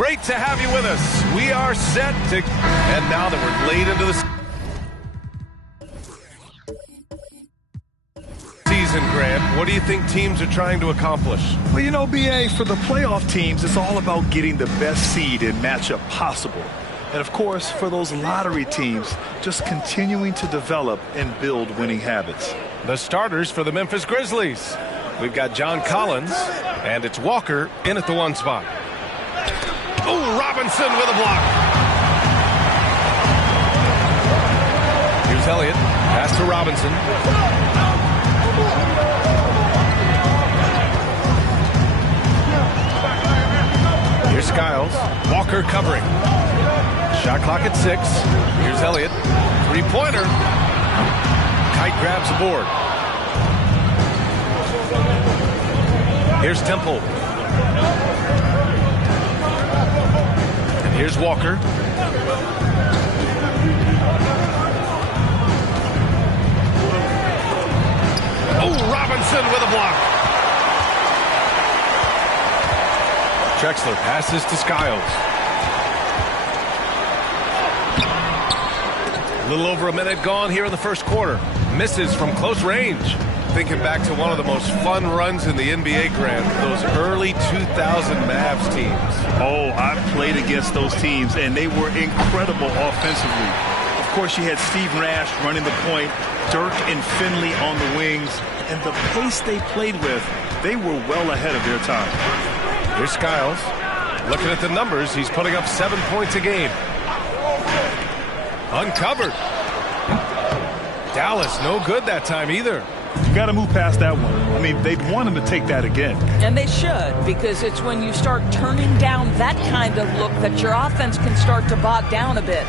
Great to have you with us. We are set to, and now that we're late into the season, Grant, what do you think teams are trying to accomplish? Well, you know, BA, for the playoff teams, it's all about getting the best seed and matchup possible. And, of course, for those lottery teams, just continuing to develop and build winning habits. The starters for the Memphis Grizzlies. We've got John Collins, and it's Walker in at the 1 spot. Oh, Robinson with a block. Here's Elliott. Pass to Robinson. Here's Skiles. Walker covering. Shot clock at 6. Here's Elliott. Three-pointer. Kite grabs the board. Here's Temple. And here's Walker. Oh, Robinson with a block. Drexler passes to Skiles. A little over a minute gone here in the first quarter. Misses from close range. Thinking back to one of the most fun runs in the NBA, Grant, those early 2000 Mavs teams. Oh, I've played against those teams, and they were incredible offensively. Of course, you had Steve Nash running the point, Dirk and Finley on the wings, and the pace they played with, they were well ahead of their time. Here's Skiles. Looking at the numbers, he's putting up 7 points a game. Uncovered. Dallas, no good that time either. You got to move past that one. I mean, they'd want him to take that again. And they should, because it's when you start turning down that kind of look that your offense can start to bog down a bit.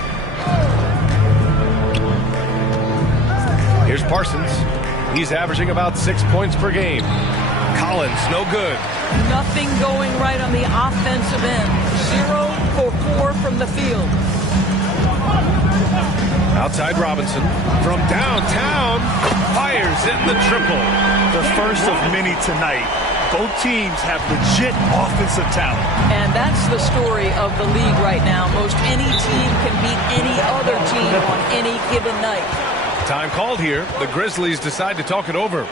Here's Parsons. He's averaging about 6 points per game. Collins, no good. Nothing going right on the offensive end. 0 for 4 from the field. Outside Robinson. From downtown. Fires in the triple. The first of many tonight. Both teams have legit offensive talent. And that's the story of the league right now. Most any team can beat any other team on any given night. Time called here. The Grizzlies decide to talk it over.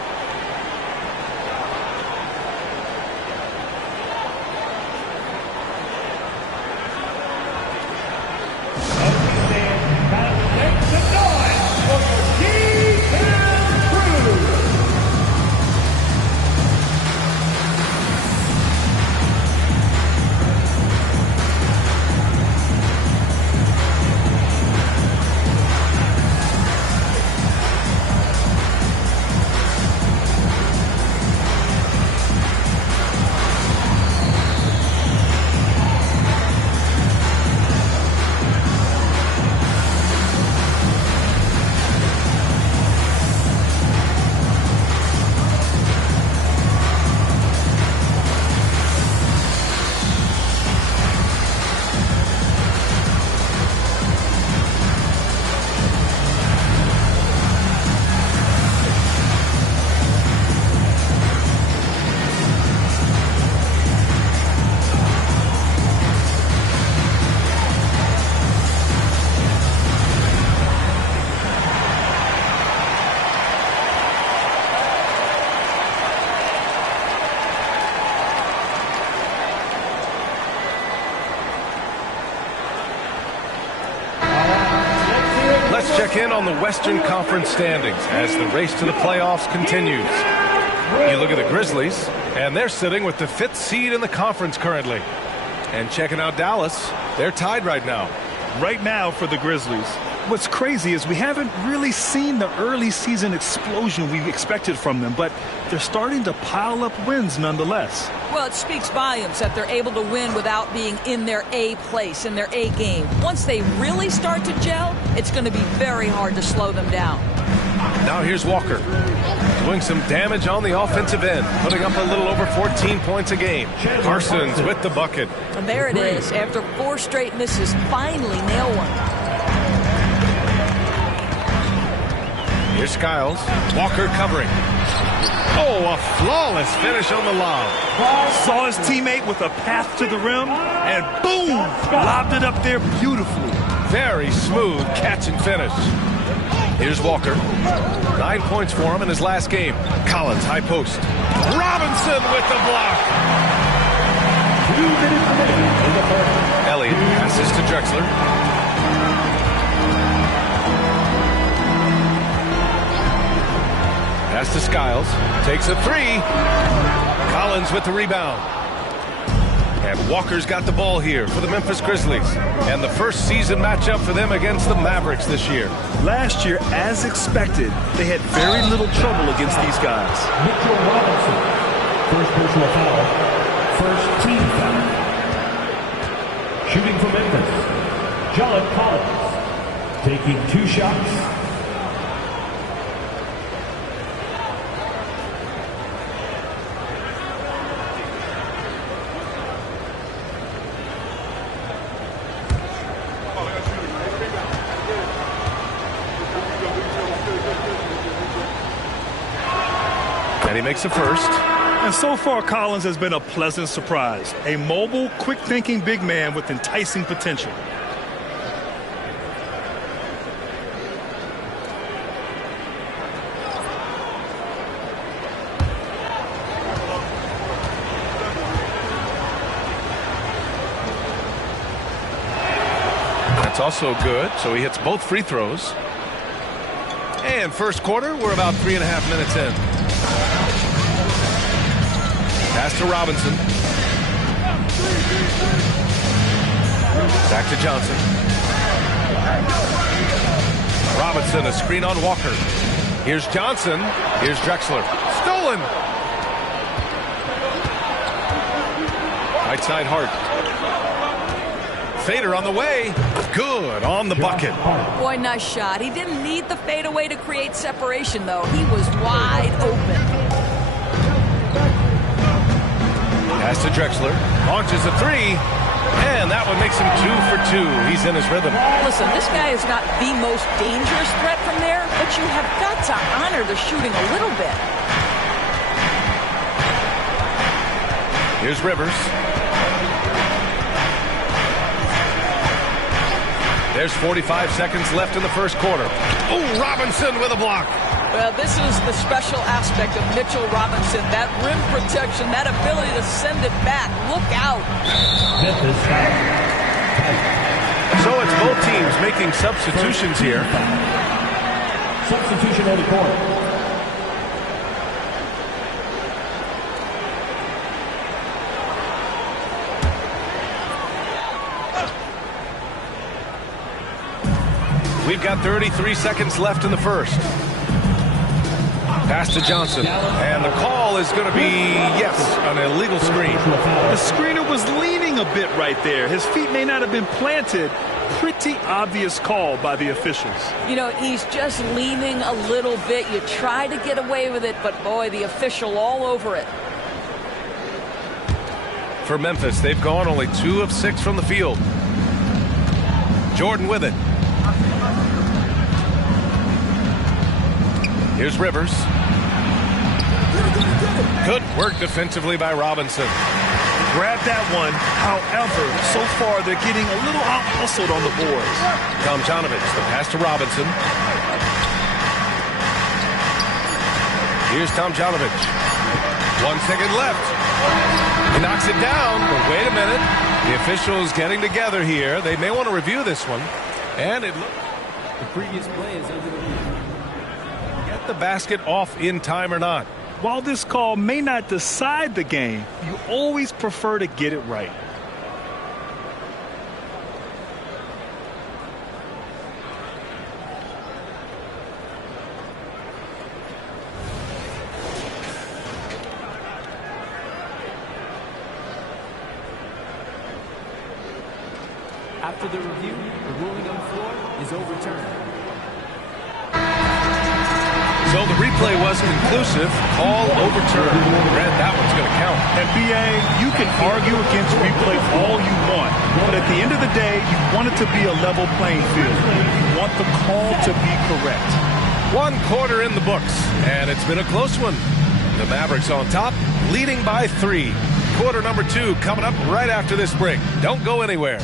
Let's check in on the Western Conference standings as the race to the playoffs continues. You look at the Grizzlies, and they're sitting with the 5th seed in the conference currently. And checking out Dallas, they're tied right now. Right now for the Grizzlies. What's crazy is we haven't really seen the early season explosion we expected from them, but they're starting to pile up wins nonetheless. Well, it speaks volumes that they're able to win without being in their A place, in their A game. Once they really start to gel, it's going to be very hard to slow them down. Now here's Walker, doing some damage on the offensive end, putting up a little over 14 points a game. Parsons with the bucket. And there it is. After 4 straight misses, finally nail one. Here's Skiles. Walker covering. Oh, a flawless finish on the lob. Saw his teammate with a path to the rim, and boom, lobbed it up there beautifully. Very smooth catch and finish. Here's Walker. 9 points for him in his last game. Collins, high post. Robinson with the block. Elliott passes to Drexler. Pass to Skiles. Takes a three. Collins with the rebound. And Walker's got the ball here for the Memphis Grizzlies. And the first season matchup for them against the Mavericks this year. Last year, as expected, they had very little trouble against these guys. Mitchell Robinson, first personal foul, first team foul. Shooting for Memphis, John Collins, taking 2 shots. And he makes a first. And so far, Collins has been a pleasant surprise. A mobile, quick-thinking big man with enticing potential. That's also good, so he hits both free throws. And first quarter, we're about 3.5 minutes in. Pass to Robinson. Back to Johnson. Robinson, a screen on Walker. Here's Johnson. Here's Drexler. Stolen. Right side Hart. Fader on the way. Good on the bucket. Boy, nice shot. He didn't need the fadeaway to create separation, though. He was wide open. Pass to Drexler. Launches a three. And that one makes him 2 for 2. He's in his rhythm. Listen, this guy is not the most dangerous threat from there, but you have got to honor the shooting a little bit. Here's Rivers. There's 45 seconds left in the first quarter. Oh, Robinson with a block. Well, this is the special aspect of Mitchell Robinson. That rim protection, that ability to send it back. Look out. So it's both teams making substitutions here. Substitution on the court. We've got 33 seconds left in the first. Pass to Johnson. And the call is going to be, yes, an illegal screen. The screener was leaning a bit right there. His feet may not have been planted. Pretty obvious call by the officials. You know, he's just leaning a little bit. You try to get away with it, but boy, the official all over it. For Memphis, they've gone only 2 of 6 from the field. Jordan with it. Here's Rivers. Good work defensively by Robinson. Grab that one. However, so far they're getting a little out-hustled on the boards. Tomjanovich, the pass to Robinson. Here's Tomjanovich. 1 second left. He knocks it down, but wait a minute. The officials getting together here. They may want to review this one. And it looks The previous play is under review. get the basket off in time or not. While this call may not decide the game, you always prefer to get it right. After the review, the ruling on the floor is overturned. So the replay was conclusive. Call overturned. Brad, that one's going to count. And BA, you can argue against replay all you want, but at the end of the day, you want it to be a level playing field. You want the call to be correct. 1 quarter in the books, and it's been a close one. The Mavericks on top, leading by 3. Quarter number 2 coming up right after this break. Don't go anywhere.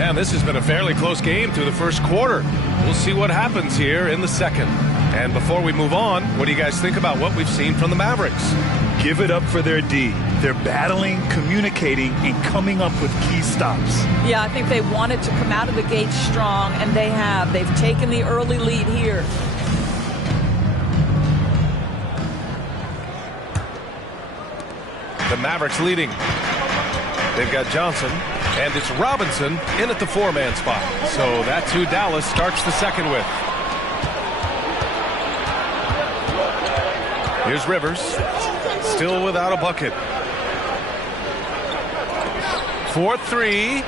And this has been a fairly close game through the first quarter. We'll see what happens here in the second. And before we move on, what do you guys think about what we've seen from the Mavericks? Give it up for their D. They're battling, communicating, and coming up with key stops. Yeah, I think they wanted to come out of the gate strong, and they have. They've taken the early lead here. The Mavericks leading. They've got Johnson, and it's Robinson in at the 4-man spot. So that's who Dallas starts the second with. Here's Rivers, still without a bucket. 4-3.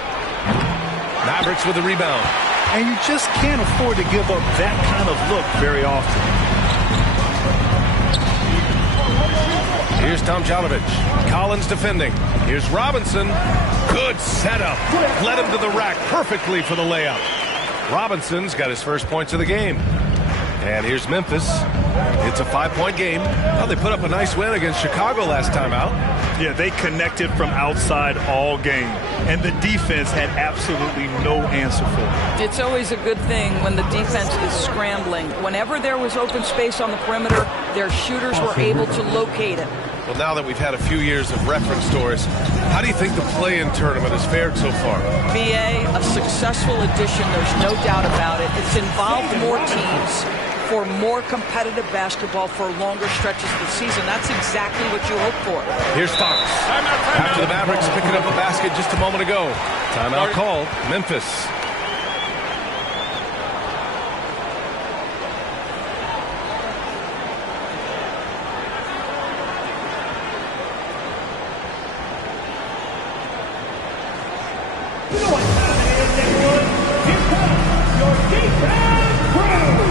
Mavericks with a rebound. And you just can't afford to give up that kind of look very often. Here's Tomjanovich. Collins defending. Here's Robinson. Good setup. Led him to the rack perfectly for the layup. Robinson's got his first points of the game. And here's Memphis. It's a 5-point game. Well, they put up a nice win against Chicago last time out. Yeah, they connected from outside all game. And the defense had absolutely no answer for it. It's always a good thing when the defense is scrambling. Whenever there was open space on the perimeter, their shooters were able to locate it. Well, now that we've had a few years of reference stories, how do you think the play-in tournament has fared so far? BA, a successful addition, there's no doubt about it. It's involved more teams for more competitive basketball for longer stretches of the season. That's exactly what you hope for. Here's Fox. After the Mavericks picking up a basket just a moment ago. Timeout called. Memphis. You know what time it is, everyone? Here comes your defense crew!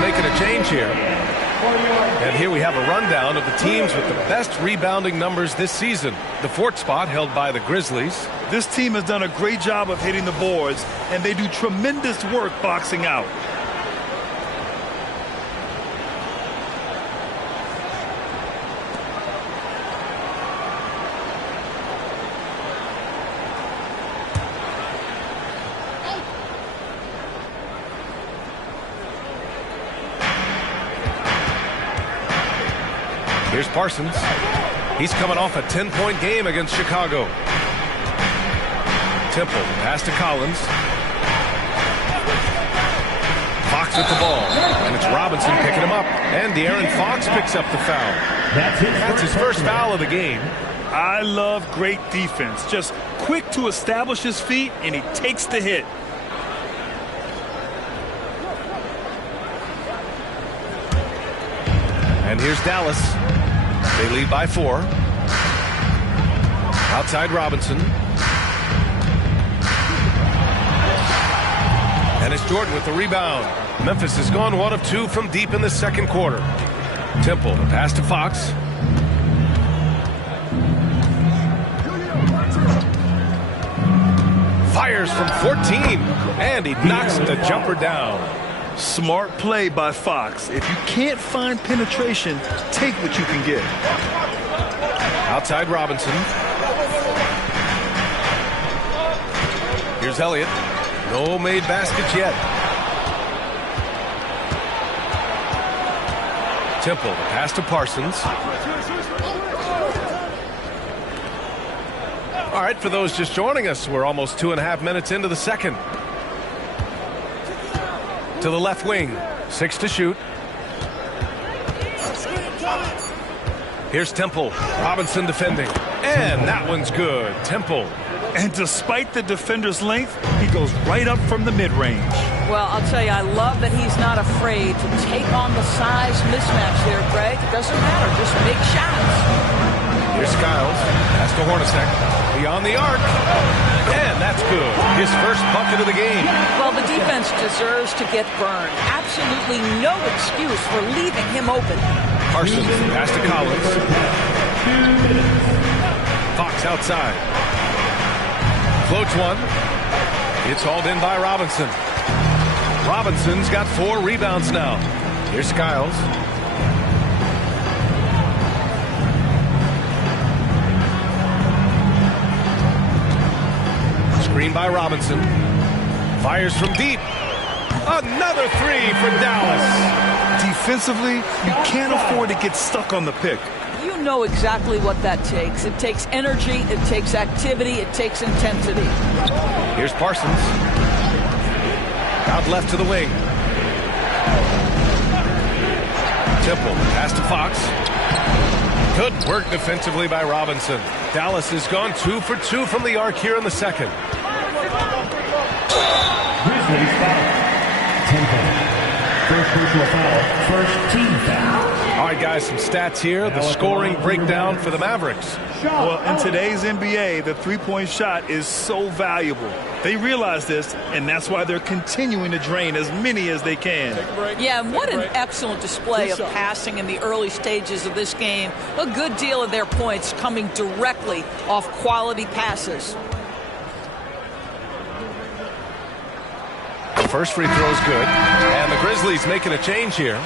Making a change here. And here we have a rundown of the teams with the best rebounding numbers this season. The 4th spot held by the Grizzlies. This team has done a great job of hitting the boards, and they do tremendous work boxing out. Here's Parsons. He's coming off a 10-point game against Chicago. Temple, pass to Collins. Fox with the ball. And it's Robinson picking him up. And De'Aaron Fox picks up the foul. That's his first foul of the game. I love great defense. Just quick to establish his feet, and he takes the hit. And here's Dallas. They lead by 4. Outside Robinson. And it's Jordan with the rebound. Memphis has gone 1 of 2 from deep in the second quarter. Temple, the pass to Fox. Fires from 14, and he knocks the jumper down. Smart play by Fox. If you can't find penetration, take what you can get. Outside Robinson. Here's Elliott. No made baskets yet. Temple, the pass to Parsons. All right, for those just joining us, we're almost 2.5 minutes into the second. To the left wing, 6 to shoot. Here's Temple. Robinson defending. And that one's good. Temple. And despite the defender's length, he goes right up from the mid-range. Well, I'll tell you, I love that he's not afraid to take on the size mismatch there, Greg. It doesn't matter. Just make shots. Here's Skiles. Pass to Hornacek. Beyond the arc. And that's good. His first bucket of the game. Well, the defense deserves to get burned. Absolutely no excuse for leaving him open. Parsons, pass to Collins. Fox outside. Floats one. It's hauled in by Robinson. Robinson's got 4 rebounds now. Here's Skiles. Screen by Robinson. Fires from deep. Another 3 for Dallas. Defensively, you can't afford to get stuck on the pick. You know exactly what that takes. It takes energy, it takes activity, it takes intensity. Here's Parsons. Out left to the wing. Temple, pass to Fox. Good work defensively by Robinson. Dallas has gone 2 for 2 from the arc here in the second. Grizzlies foul. Temple. First personal foul. First team foul. All right, guys, some stats here. The scoring breakdown for the Mavericks. Well, in today's NBA, the three-point shot is so valuable. They realize this, and that's why they're continuing to drain as many as they can. Yeah, and what an excellent display of passing in the early stages of this game. A good deal of their points coming directly off quality passes. The first free throw is good, and the Grizzlies making a change here.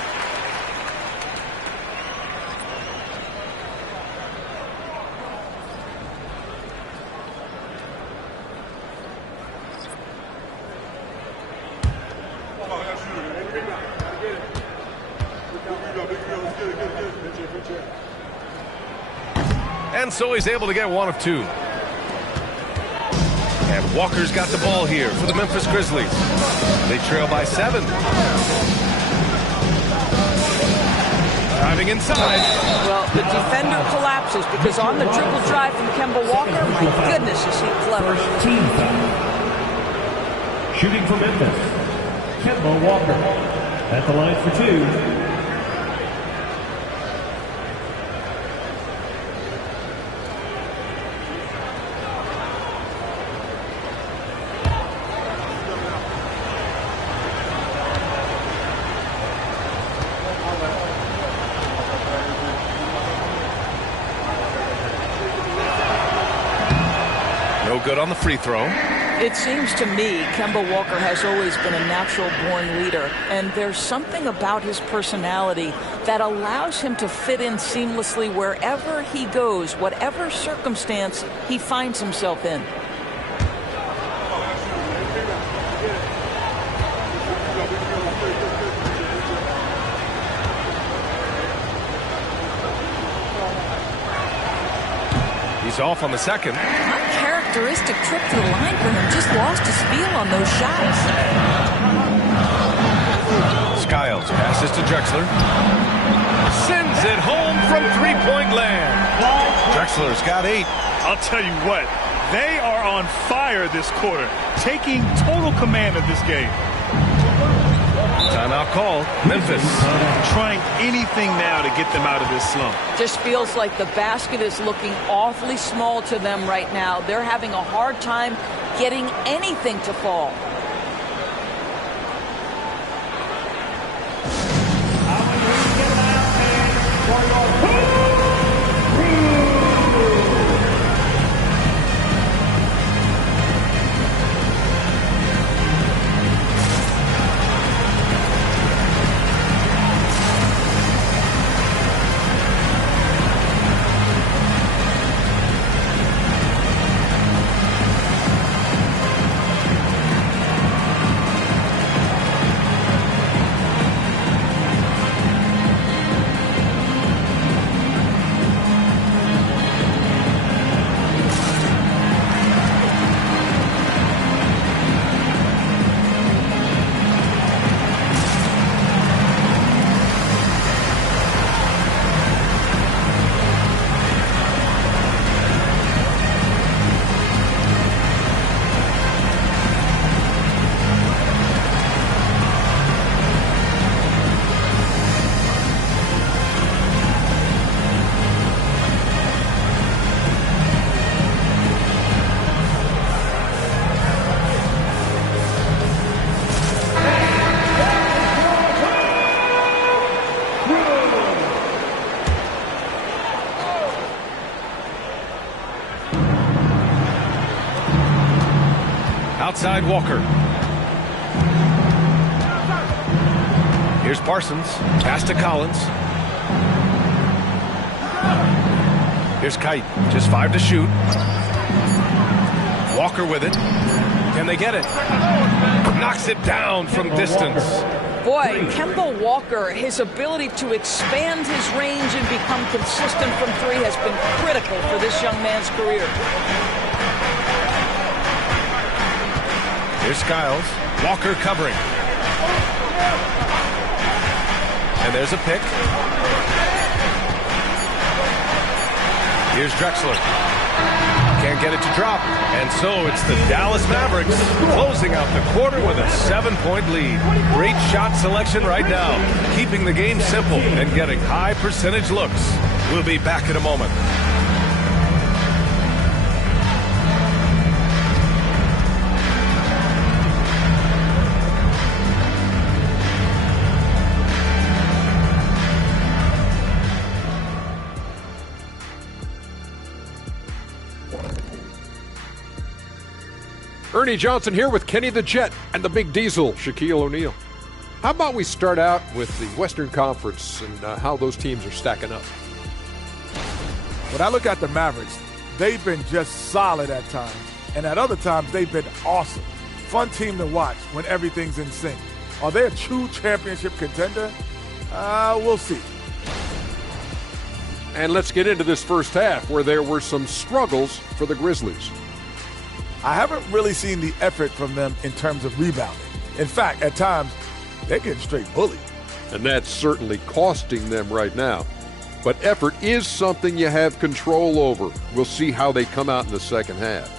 And so he's able to get 1 of 2. And Walker's got the ball here for the Memphis Grizzlies. They trail by 7. Driving inside. Well, the defender collapses because on the dribble drive from Kemba Walker, my goodness, is he clever. First team foul. Shooting for Memphis. Kemba Walker. At the line for 2. Good on the free throw. It seems to me Kemba Walker has always been a natural-born leader, and there's something about his personality that allows him to fit in seamlessly wherever he goes, whatever circumstance he finds himself in. He's off on the second. Uncharacteristic trip to the line for him. Just lost his feel on those shots. Skiles passes to Drexler. Sends it home from three-point land. Drexler's got 8. I'll tell you what, they are on fire this quarter, taking total command of this game. Timeout call. Memphis trying anything now to get them out of this slump. Just feels like the basket is looking awfully small to them right now. They're having a hard time getting anything to fall. Outside Walker. Here's Parsons. Pass to Collins. Here's Kite. Just 5 to shoot. Walker with it. Can they get it? Knocks it down from distance. Boy, Kemba Walker, his ability to expand his range and become consistent from 3 has been critical for this young man's career. Here's Skiles. Walker covering. And there's a pick. Here's Drexler. Can't get it to drop. And so it's the Dallas Mavericks closing out the quarter with a 7-point lead. Great shot selection right now, keeping the game simple and getting high percentage looks. We'll be back in a moment. Ernie Johnson here with Kenny the Jet and the Big Diesel, Shaquille O'Neal. How about we start out with the Western Conference and how those teams are stacking up? When I look at the Mavericks, they've been just solid at times. And at other times, they've been awesome. Fun team to watch when everything's in sync. Are they a true championship contender? We'll see. And let's get into this first half where there were some struggles for the Grizzlies. I haven't really seen the effort from them in terms of rebounding. In fact, at times, they're getting straight bullied. And that's certainly costing them right now. But effort is something you have control over. We'll see how they come out in the second half.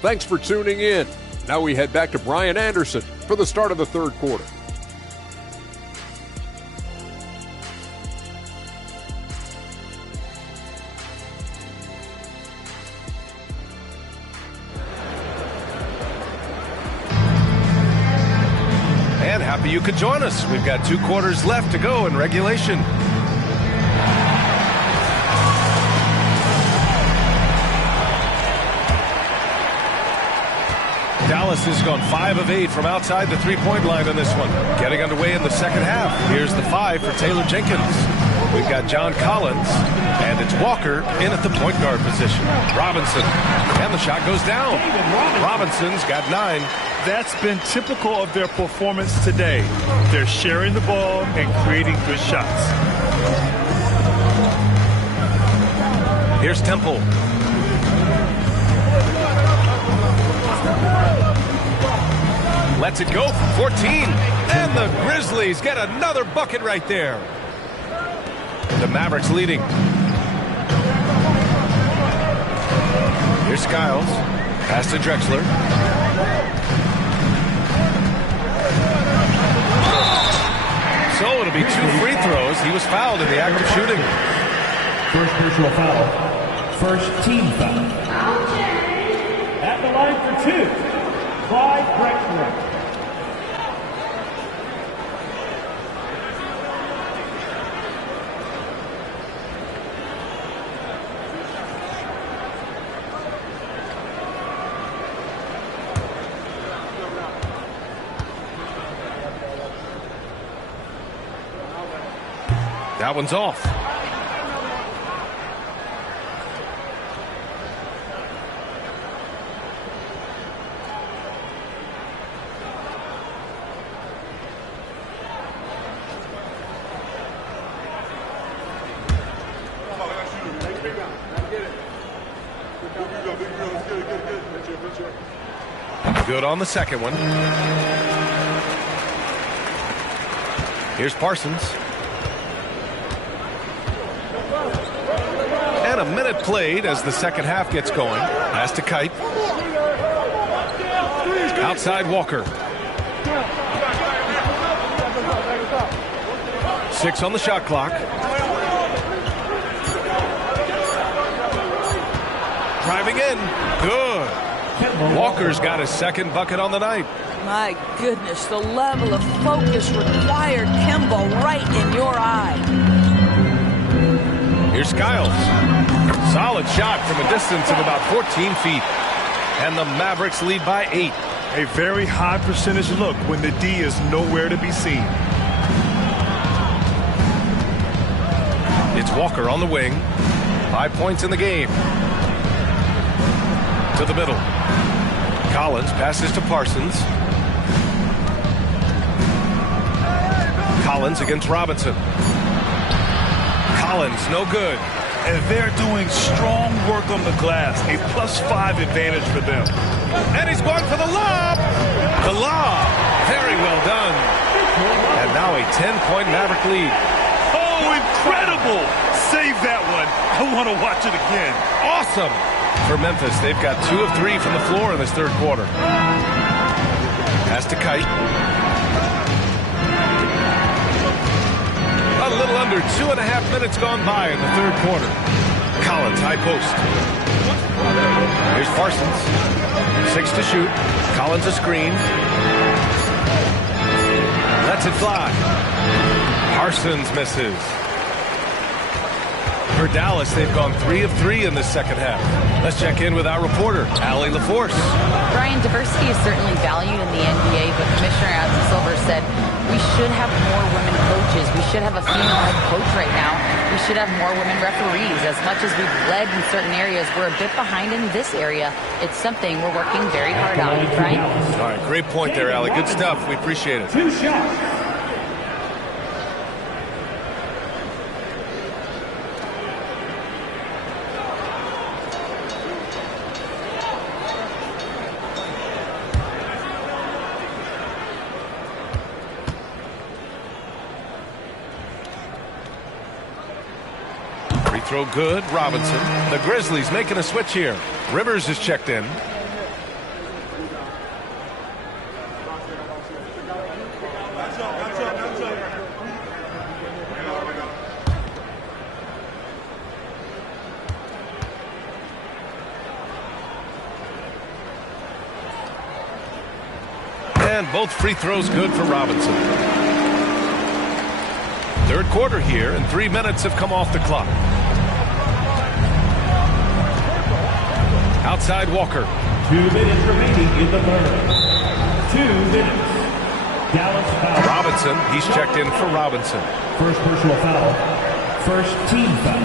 Thanks for tuning in. Now we head back to Brian Anderson for the start of the third quarter. Happy you could join us. We've got 2 quarters left to go in regulation. Dallas has gone 5 of 8 from outside the 3-point line on this one. Getting underway in the second half. Here's the 5 for Taylor Jenkins. We've got John Collins, and it's Walker in at the point guard position. Robinson, and the shot goes down. Robinson's got 9. That's been typical of their performance today. They're sharing the ball and creating good shots. Here's Temple. Lets it go from 14. And the Grizzlies get another bucket right there. The Mavericks leading. Here's Skiles. Pass to Drexler. So it'll be 2 free throws. He was fouled in the act of shooting. First personal foul. First team foul. At the line for 2, Clyde Drexler. That one's off. Good on the second one. Here's Parsons. And a minute played as the second half gets going. Pass to Kite. Outside Walker. 6 on the shot clock. Driving in. Good. Walker's got his second bucket on the night. My goodness, the level of focus required, Kemba, right in your eye. Here's Skiles. Solid shot from a distance of about 14 feet. And the Mavericks lead by 8. A very high percentage look when the D is nowhere to be seen. It's Walker on the wing. 5 points in the game. To the middle. Collins passes to Parsons. Collins against Robinson. Collins, no good. And they're doing strong work on the glass. A +5 advantage for them. And he's going for the lob. The lob. Very well done. And now a 10-point Maverick lead. Oh, incredible. Save that one. I want to watch it again. Awesome. For Memphis, they've got 2 of 3 from the floor in this third quarter. Pass to Kite. A little under 2.5 minutes gone by in the third quarter. Collins, high post. Here's Parsons. 6 to shoot. Collins a screen. Lets it fly. Parsons misses. For Dallas, they've gone 3 of 3 in this second half. Let's check in with our reporter, Allie LaForce. Brian, diversity is certainly valued in the NBA, but Commissioner Adam Silver said we should have more women coaches. We should have a female head coach right now. We should have more women referees. As much as we've led in certain areas, we're a bit behind in this area. It's something we're working very hard on. Brian? All right, great point there, Allie. Good stuff. We appreciate it. 2 shots. Throw good, Robinson. The Grizzlies making a switch here. Rivers is checked in. And both free throws good for Robinson. Third quarter here, and 3 minutes have come off the clock. Outside Walker. 2 minutes remaining in the third. 2 minutes. Dallas foul. Robinson, he's checked in for Robinson. First personal foul. First team foul.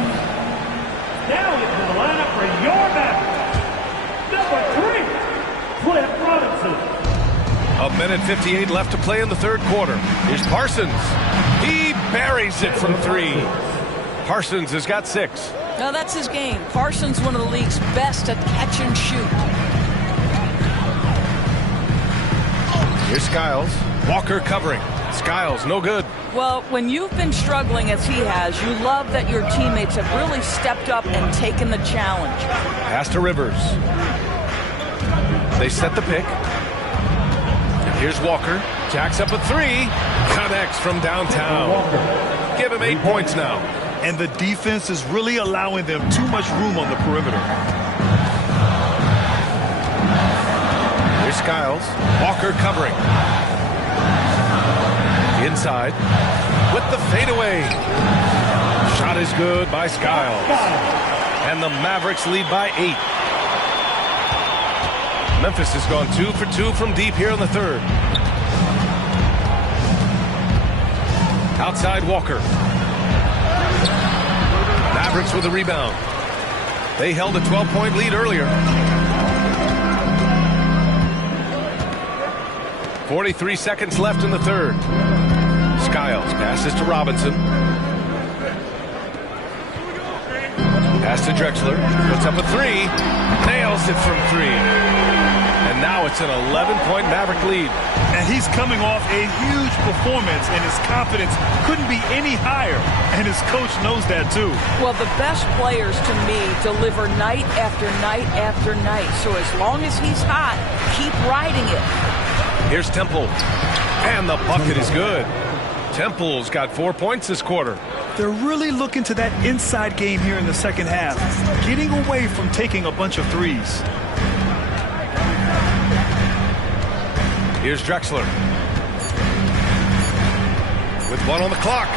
Now into the lineup for your Maverick. Number 3, Cliff Robinson. 1:58 left to play in the third quarter. Here's Parsons. He buries it from 3. Parsons has got 6. Now that's his game. Parsons, one of the league's best at catch and shoot. Here's Skiles. Walker covering. Skiles, no good. Well, when you've been struggling as he has, you love that your teammates have really stepped up and taken the challenge. Pass to Rivers. They set the pick. And here's Walker. Jacks up a 3. Connects from downtown. Give him 8 points now. And the defense is really allowing them too much room on the perimeter. Here's Skiles. Walker covering. Inside. With the fadeaway. Shot is good by Skiles. And the Mavericks lead by 8. Memphis has gone 2 for 2 from deep here in the third. Outside Walker. Mavericks with a rebound. They held a 12-point lead earlier. 43 seconds left in the third. Skiles passes to Robinson. Pass to Drexler. Puts up a 3. Nails it from 3. And now it's an 11-point Maverick lead. And he's coming off a huge performance, and his confidence couldn't be any higher. And his coach knows that, too. Well, the best players, to me, deliver night after night after night. So as long as he's hot, keep riding it. Here's Temple. And the bucket is good. Temple's got 4 points this quarter. They're really looking to that inside game here in the second half, getting away from taking a bunch of threes. Here's Drexler. With 1 on the clock.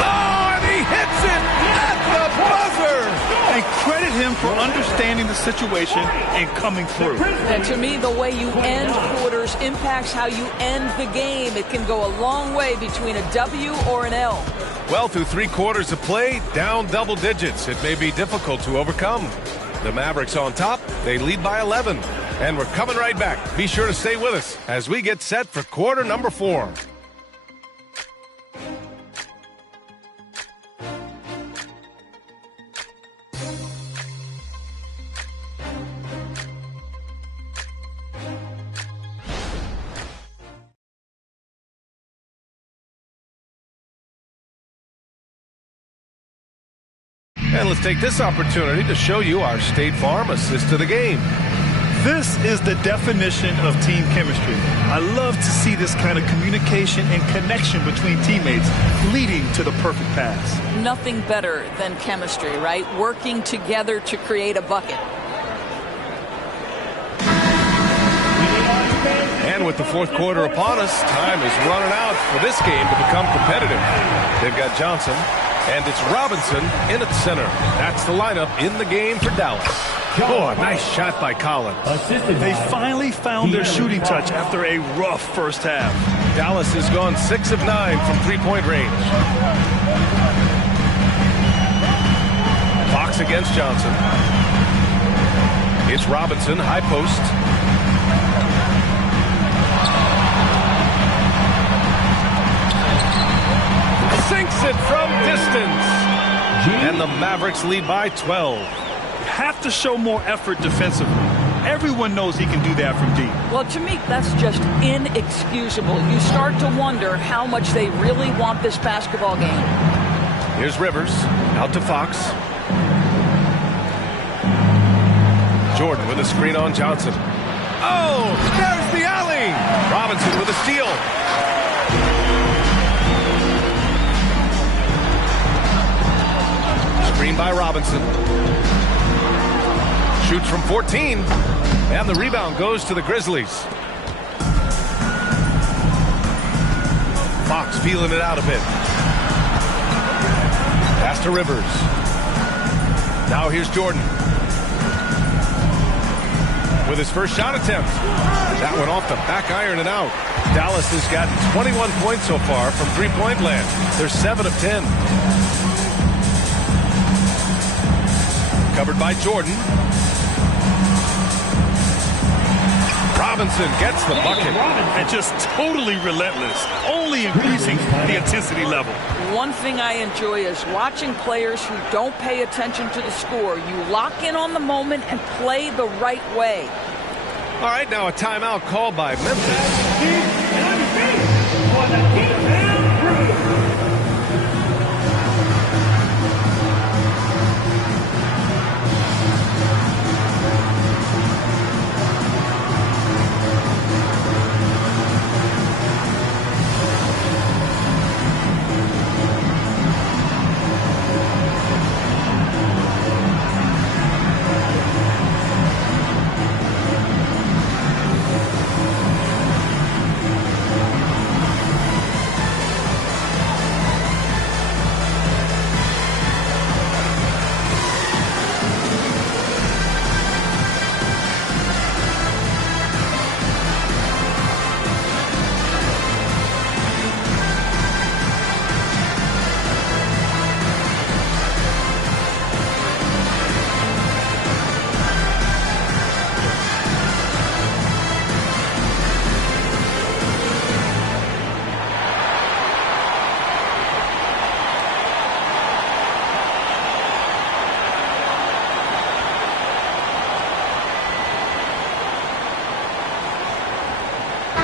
Oh, and he hits it at the buzzer! And credit him for understanding the situation and coming through. And to me, the way you end quarters impacts how you end the game. It can go a long way between a W or an L. Well, through 3 quarters of play, down double digits. It may be difficult to overcome. The Mavericks on top. They lead by 11. And we're coming right back. Be sure to stay with us as we get set for quarter number 4. And let's take this opportunity to show you our State Farm assist to the game. This is the definition of team chemistry. I love to see this kind of communication and connection between teammates leading to the perfect pass. Nothing better than chemistry, right? Working together to create a bucket. And with the 4th quarter upon us, time is running out for this game to become competitive. They've got Johnson, and it's Robinson in at center. That's the lineup in the game for Dallas. Oh, a nice shot by Collins. They finally found their shooting touch after a rough first half. Dallas has gone 6 of 9 from 3-point range. Fox against Johnson. It's Robinson, high post. Sinks it from distance. And the Mavericks lead by 12. Have to show more effort defensively. Everyone knows he can do that from deep. Well, to me, that's just inexcusable. You start to wonder how much they really want this basketball game. Here's Rivers, out to Fox. Jordan with a screen on Johnson. Oh, there's the alley! Robinson with a steal. Screen by Robinson. Shoots from 14. And the rebound goes to the Grizzlies. Fox feeling it out a bit. Pass to Rivers. Now here's Jordan. With his first shot attempt. That one off the back iron and out. Dallas has got 21 points so far from 3-point land. They're 7 of 10. Covered by Jordan. Robinson gets the bucket. And just totally relentless, only increasing the intensity level. One thing I enjoy is watching players who don't pay attention to the score. You lock in on the moment and play the right way. All right, now a timeout called by Memphis.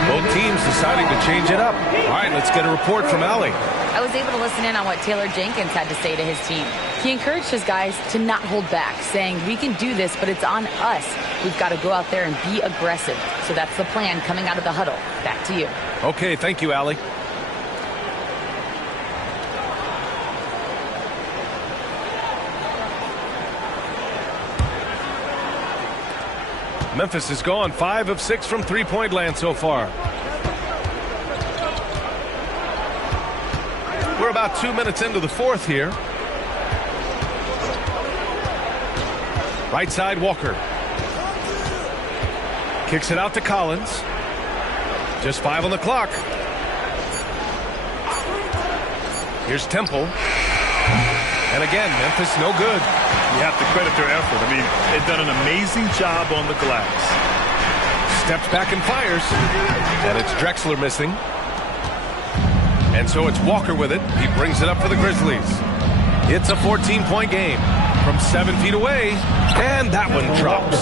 Both teams deciding to change it up. All right, let's get a report from Allie. I was able to listen in on what Taylor Jenkins had to say to his team. He encouraged his guys to not hold back, saying, we can do this, but it's on us. We've got to go out there and be aggressive. So that's the plan coming out of the huddle. Back to you. Okay, thank you, Allie. Memphis has gone 5 of 6 from 3-point land so far. We're about 2 minutes into the fourth here. Right side, Walker. Kicks it out to Collins. Just 5 on the clock. Here's Temple. And again, Memphis no good. You have to credit their effort. I mean, they've done an amazing job on the glass. Steps back and fires. And it's Drexler missing. And so it's Walker with it. He brings it up for the Grizzlies. It's a 14-point game from 7 feet away. And that one drops.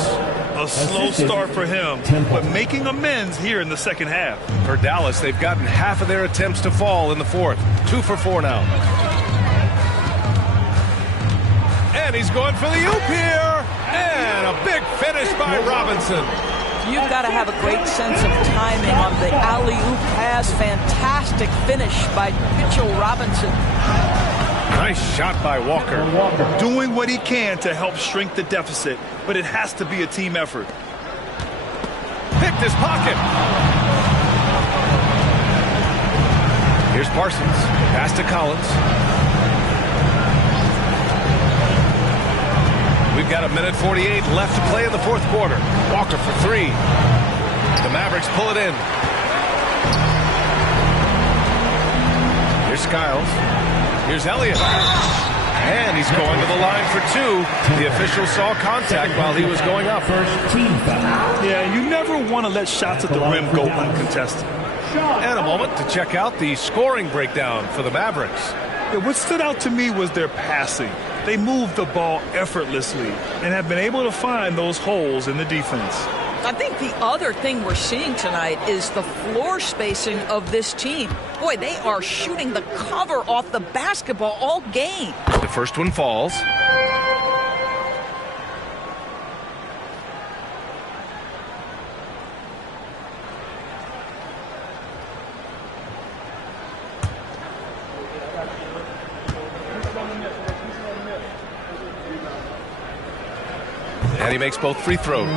A slow start for him, but making amends here in the second half. For Dallas, they've gotten half of their attempts to fall in the fourth. 2 for 4 now. And he's going for the oop here. And a big finish by Robinson. You've got to have a great sense of timing on the alley-oop pass. Fantastic finish by Mitchell Robinson. Nice shot by Walker. Doing what he can to help shrink the deficit, but it has to be a team effort. Picked his pocket. Here's Parsons. Pass to Collins. We've got 1:48 left to play in the fourth quarter. Walker for 3. The Mavericks pull it in. Here's Skiles. Here's Elliott. And he's going to the line for 2. The official saw contact while he was going up. Yeah, you never want to let shots at the rim go uncontested. And a moment to check out the scoring breakdown for the Mavericks. Yeah, what stood out to me was their passing. They moved the ball effortlessly and have been able to find those holes in the defense. I think the other thing we're seeing tonight is the floor spacing of this team. Boy, they are shooting the cover off the basketball all game. The first one falls. And he makes both free throws.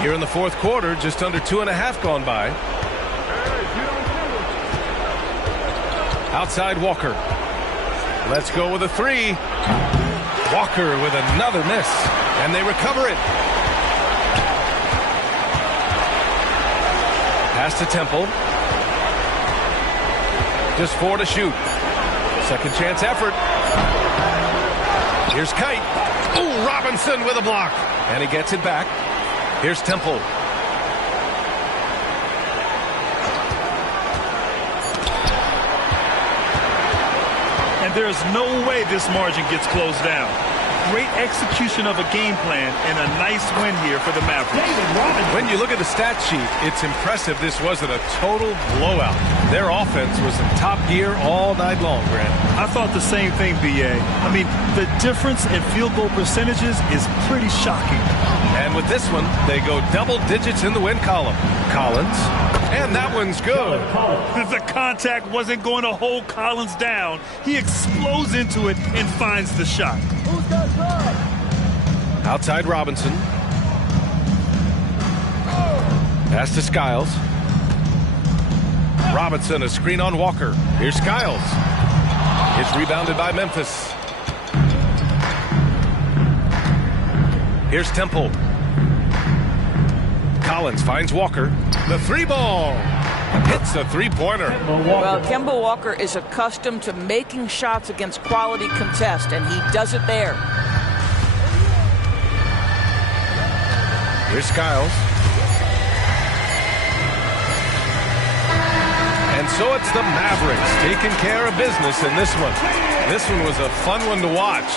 Here in the fourth quarter, just under 2.5 gone by. Outside Walker. Let's go with a 3. Walker with another miss. And they recover it. Pass to Temple. Just 4 to shoot. Second chance effort. Here's Kite. Oh, Robinson with a block. And he gets it back. Here's Temple. And there's no way this margin gets closed down. Great execution of a game plan and a nice win here for the Mavericks. When you look at the stat sheet, it's impressive this wasn't a total blowout. Their offense was in top gear all night long, Grant. I thought the same thing, B.A. I mean, the difference in field goal percentages is pretty shocking. And with this one, they go double digits in the win column. Collins, and that one's good. The contact wasn't going to hold Collins down. He explodes into it and finds the shot. Outside Robinson. Pass to Skiles. Robinson, a screen on Walker. Here's Skiles. It's rebounded by Memphis. Here's Temple. Collins finds Walker. The 3-ball. Hits a 3-pointer. Well, Kemba Walker is accustomed to making shots against quality contest, and he does it there. Here's Skiles. And so it's the Mavericks taking care of business in this one. This one was a fun one to watch.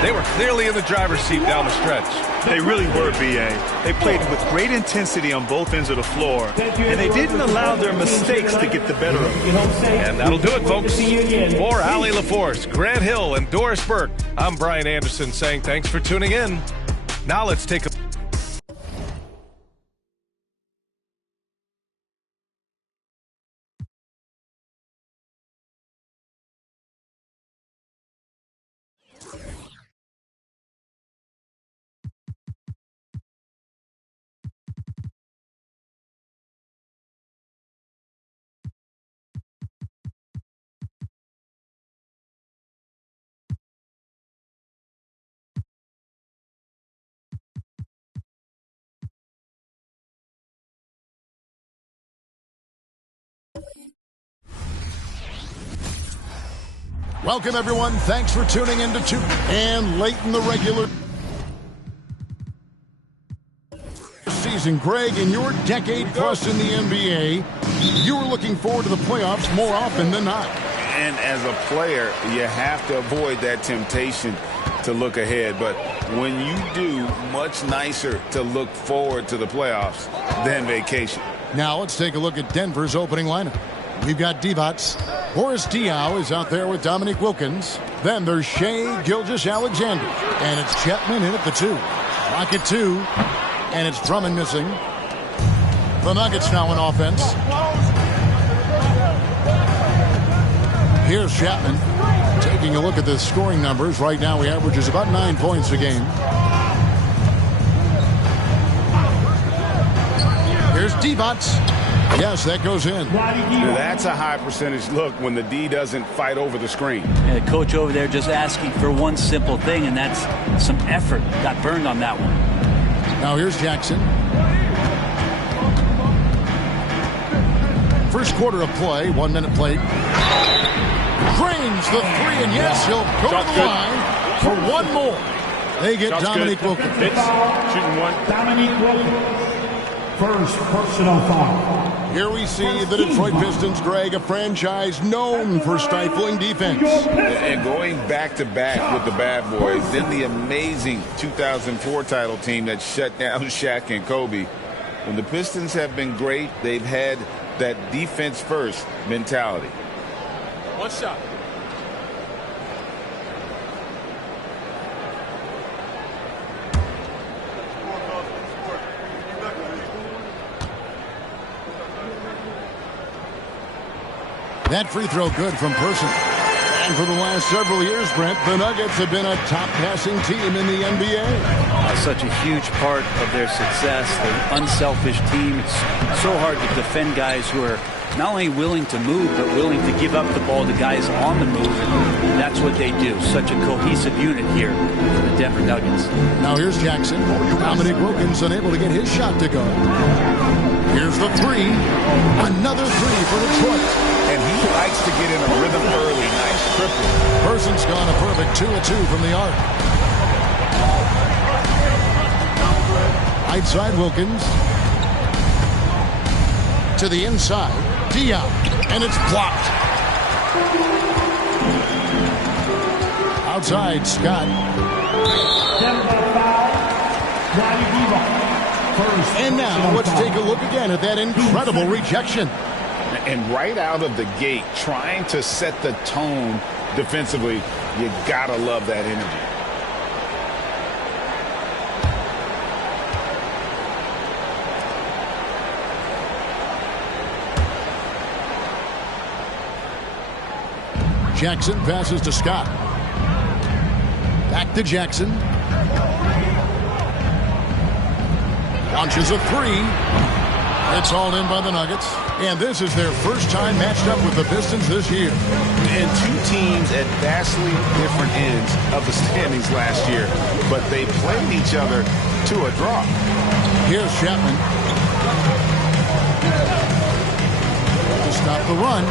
They were clearly in the driver's seat down the stretch. They really were, B.A. They played with great intensity on both ends of the floor, and they didn't allow their mistakes to get the better of them. And that'll do it, folks. For Allie LaForce, Grant Hill, and Doris Burke, I'm Brian Anderson saying thanks for tuning in. Now let's take a Welcome, everyone. Thanks for tuning in to Two. And late in the regular season, Greg, in your decade plus in the NBA, you were looking forward to the playoffs more often than not. And as a player, you have to avoid that temptation to look ahead. But when you do, much nicer to look forward to the playoffs than vacation. Now let's take a look at Denver's opening lineup. We've got Divac. Boris Diaw is out there with Dominique Wilkins. Then there's Shai Gilgeous-Alexander. And it's Chapman in at the 2. Clock at 2. And it's Drummond missing. The Nuggets now in offense. Here's Chapman. Taking a look at the scoring numbers. Right now he averages about 9 points a game. Here's Divac. Yes, that goes in. That's a high percentage look when the D doesn't fight over the screen. Yeah, the coach over there just asking for one simple thing, and that's some effort. Got burned on that one. Now here's Jackson. First quarter of play, 1 minute played. Drains the 3, and yes, he'll go to the line for one more. They get Dominique Wilkins. Shooting one. Dominique Wilkins. First personal foul. Here we see the Detroit Pistons, Greg, a franchise known for stifling defense. And going back-to-back with the bad boys, then the amazing 2004 title team that shut down Shaq and Kobe. When the Pistons have been great, they've had that defense-first mentality. One shot. That free throw good from Person. And for the last several years, Brent, the Nuggets have been a top passing team in the NBA. Such a huge part of their success. They're an unselfish team. It's so hard to defend guys who are not only willing to move, but willing to give up the ball to guys on the move. And that's what they do. Such a cohesive unit here for the Denver Nuggets. Now here's Jackson. Dominique Wilkins unable to get his shot to go. Here's the 3. Another 3 for Detroit. And he likes to get in a rhythm early. Nice triple. Person's gone a perfect 2 of 2 from the arc. Right side Wilkins. To the inside. Diaw. And it's blocked. Outside Scott. And now let's take a look again at that incredible rejection. And right out of the gate, trying to set the tone defensively, you gotta love that energy. Jackson passes to Scott. Back to Jackson. Launches a 3. It's all in by the Nuggets. And this is their first time matched up with the Pistons this year. And two teams at vastly different ends of the standings last year. But they played each other to a draw. Here's Chapman. To stop the run.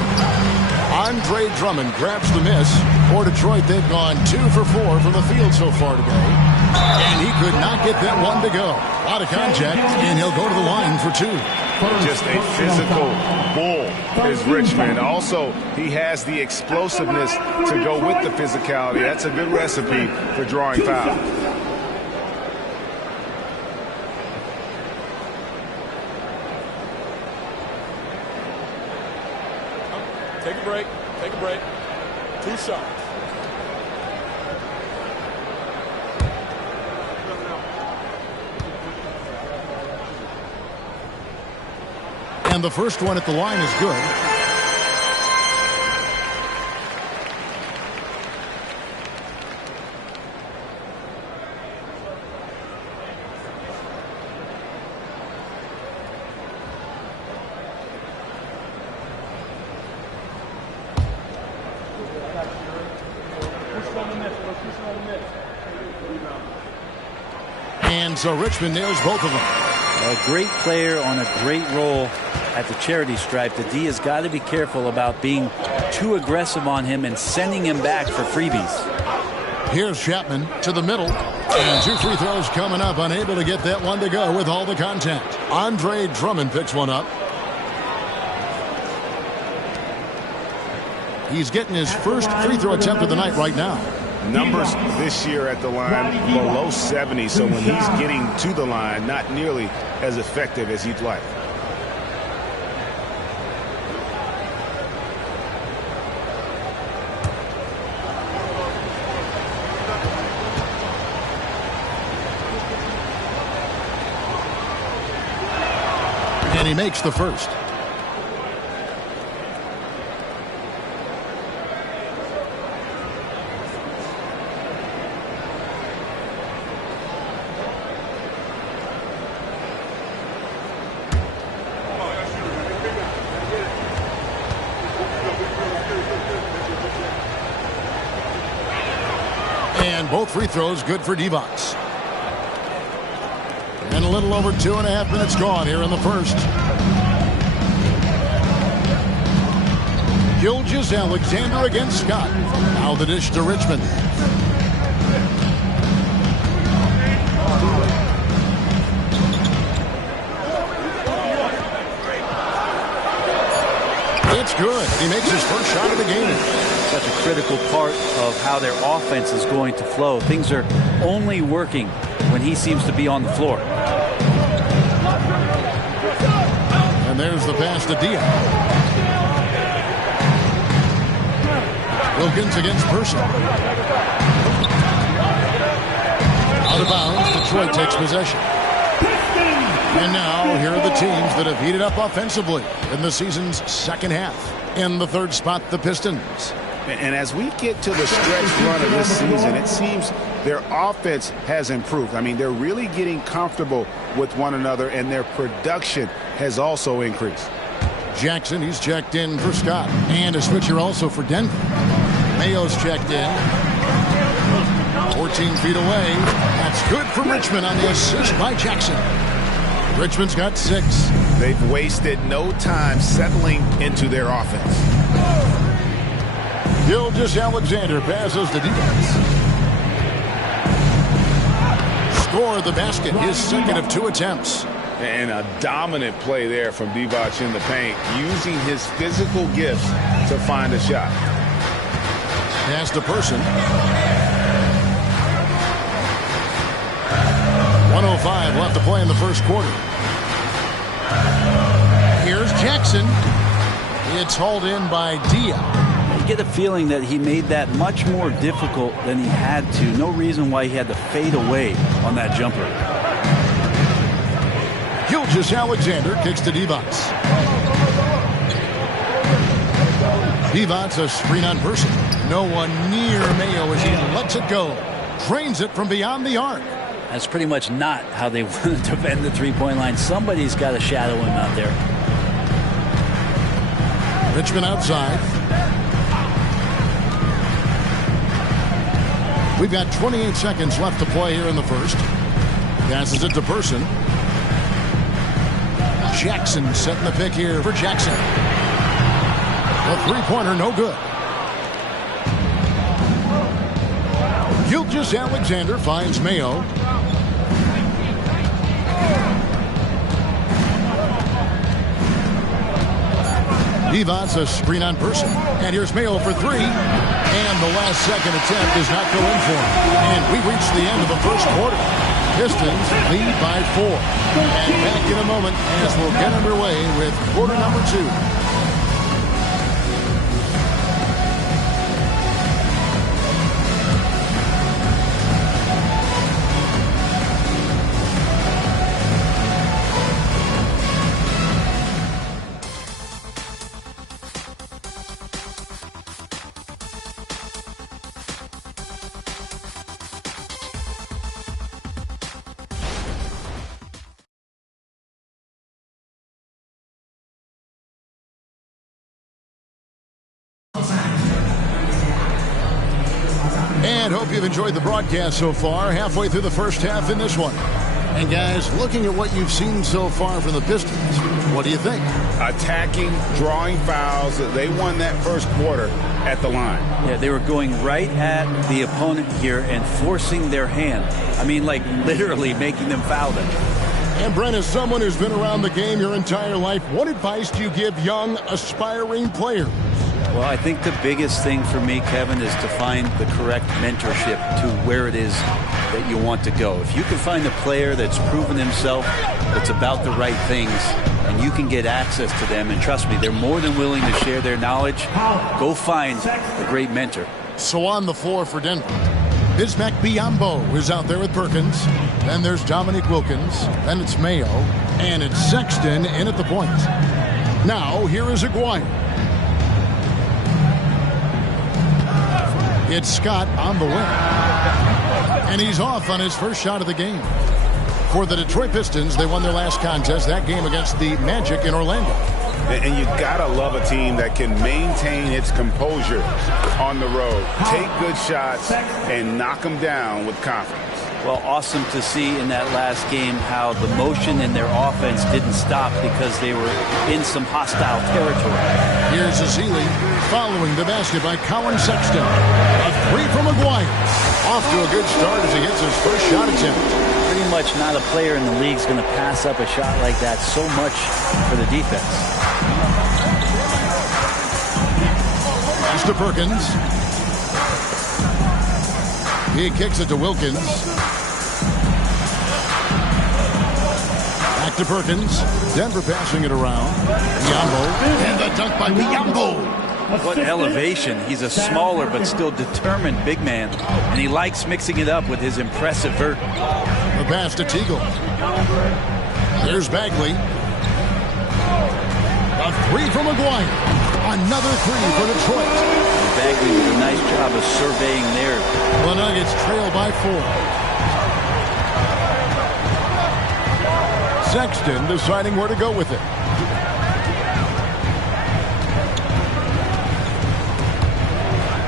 Andre Drummond grabs the miss. For Detroit, they've gone 2 for 4 from the field so far today. And he could not get that one to go. Out of contact, and he'll go to the line for 2. Just a physical bull is Richmond. Also, he has the explosiveness to go with the physicality. That's a good recipe for drawing foul. Take a break. Take a break. 2 shots. And the first one at the line is good. And so Richmond nails both of them. A great player on a great role at the charity stripe, the D has got to be careful about being too aggressive on him and sending him back for freebies. Here's Chapman to the middle. And 2 free throws coming up. Unable to get that one to go with all the contact. Andre Drummond picks one up. He's getting his first free throw attempt of the night right now. Numbers this year at the line below 70, so when he's getting to the line, not nearly as effective as he'd like. And he makes the first. And both free throws good for Divac. And a little over 2.5 minutes gone here in the first. Gilgeous-Alexander against Scott. Now the dish to Richmond. It's good. He makes his first shot of the game. Such a critical part of how their offense is going to flow. Things are only working when he seems to be on the floor. And there's the pass to Diaz. Wilkins against Person. Out of bounds, Detroit takes possession. And now, here are the teams that have heated up offensively in the season's second half. In the third spot, the Pistons. And as we get to the stretch run of this season, it seems their offense has improved. I mean, they're really getting comfortable with one another, and their production has also increased. Jackson, he's checked in for Scott. And a switcher also for Denver. Mayo's checked in. 14 feet away. That's good for Richmond on the assist by Jackson. Richmond's got 6. They've wasted no time settling into their offense. Gilgeous-Alexander passes to Divac. Scored the basket, his second of 2 attempts. And a dominant play there from Divac in the paint, using his physical gifts to find a shot. Pass to Person. 1:05 left to play in the first quarter. Here's Jackson. It's hauled in by Diaz. You get a feeling that he made that much more difficult than he had to. No reason why he had to fade away on that jumper. Gilgeous-Alexander kicks to Divac. Divac a screen on Person. No one near Mayo as he lets it go. Drains it from beyond the arc. That's pretty much not how they want to defend the three-point line. Somebody's got to shadow him out there. Richmond outside. We've got 28 seconds left to play here in the first. Passes it to Person. Jackson setting the pick here for Jackson. The three-pointer no good. Gilgeous-Alexander finds Mayo. Divac a screen on Person. And here's Mayo for 3. And the last second attempt does not go in for him. And we reach the end of the first quarter. Pistons lead by 4. And back in a moment as we'll get underway with quarter number 2. And hope you've enjoyed the broadcast so far. Halfway through the first half in this one. And guys, looking at what you've seen so far from the Pistons, what do you think? Attacking, drawing fouls. They won that first quarter at the line. Yeah, they were going right at the opponent here and forcing their hand. I mean, like literally making them foul them. And Brent, as someone who's been around the game your entire life, what advice do you give young, aspiring players? Well, I think the biggest thing for me, Kevin, is to find the correct mentorship to where it is that you want to go. If you can find a player that's proven himself, that's about the right things, and you can get access to them, and trust me, they're more than willing to share their knowledge, go find a great mentor. So on the floor for Denver, Bismack Biyombo is out there with Perkins. Then there's Dominique Wilkins. Then it's Mayo. And it's Sexton in at the point. Now, here is Aguirre. It's Scott on the wing. And he's off on his first shot of the game. For the Detroit Pistons, they won their last contest, that game against the Magic in Orlando. And you gotta love a team that can maintain its composure on the road, take good shots, and knock them down with confidence. Well, awesome to see in that last game how the motion in their offense didn't stop because they were in some hostile territory. Here's Ezeli following the basket by Colin Sexton. A three from Aguirre. Off to a good start as he hits his first shot attempt. Pretty much not a player in the league is going to pass up a shot like that so much for the defense. Pass to Perkins. He kicks it to Wilkins. Back to Perkins. Denver passing it around. Biyombo. And the dunk by Biyombo. What elevation. He's a smaller but still determined big man. And he likes mixing it up with his impressive vert. The pass to Teagle. There's Bagley. A three from Aguirre. Another three for Detroit. Bagley did a nice job of surveying there. The Nuggets trail by 4. Sexton deciding where to go with it.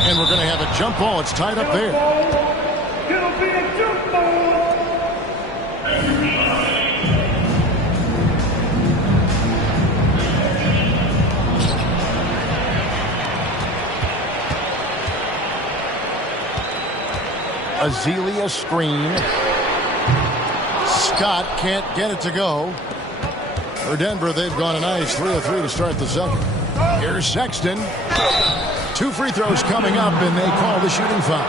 And we're going to have a jump ball. It's tied up there. It'll be a jump ball. Ezeli screen. Scott can't get it to go. For Denver, they've gone a nice 3 of 3 to start the second. Here's Sexton. 2 free throws coming up, and they call the shooting foul.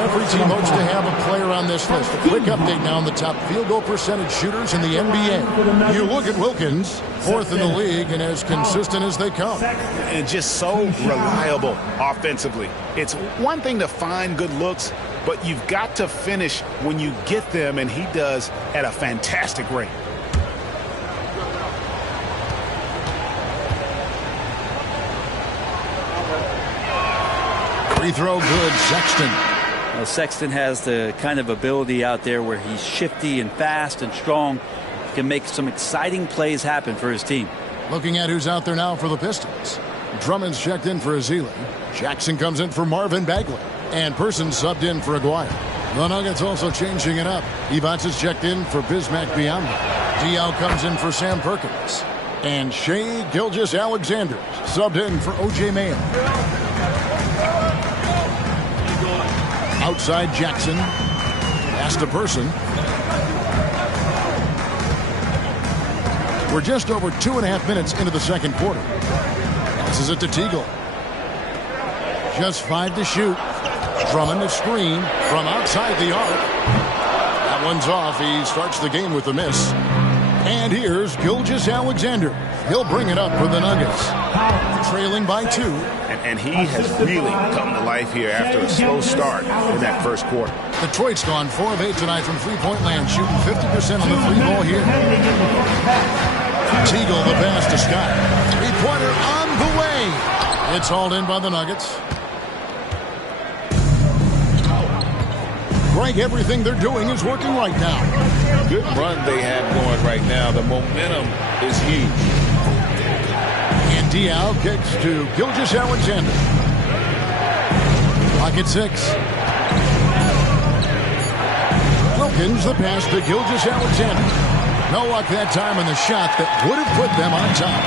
Every team hopes to have a player on this list. A quick update now on the top field goal percentage shooters in the NBA. You look at Wilkins, 4th in the league, and as consistent as they come. And just so reliable offensively. It's one thing to find good looks, but you've got to finish when you get them, and he does at a fantastic rate. Free throw good, Sexton. Well, Sexton has the kind of ability out there where he's shifty and fast and strong. He can make some exciting plays happen for his team. Looking at who's out there now for the Pistons. Drummond's checked in for Ezeli. Jackson comes in for Marvin Bagley. And Person subbed in for Aguirre. The Nuggets also changing it up. Evans is checked in for Bismack Biyombo. Diaw comes in for Sam Perkins. And Shai Gilgeous-Alexander subbed in for O.J. Mayo. Outside Jackson. Pass to Person. We're just over 2.5 minutes into the second quarter. Passes it to Teagle. Just 5 to shoot. Drummond a screen from outside the arc. That one's off. He starts the game with a miss. And here's Gilgeous-Alexander. He'll bring it up for the Nuggets. Trailing by 2. And he has really come to life here after a slow start in that first quarter. Detroit's gone 4 of 8 tonight from three-point land, shooting 50% on the 3-ball here. Teagle, the pass to Scott. 3-pointer on the way. It's hauled in by the Nuggets. Greg, everything they're doing is working right now. Good run they have going right now. The momentum is huge. And Diaw kicks to Gilgeous-Alexander. Pocket 6. The Wilkins, the pass to Gilgeous-Alexander. No luck that time on the shot that would have put them on top.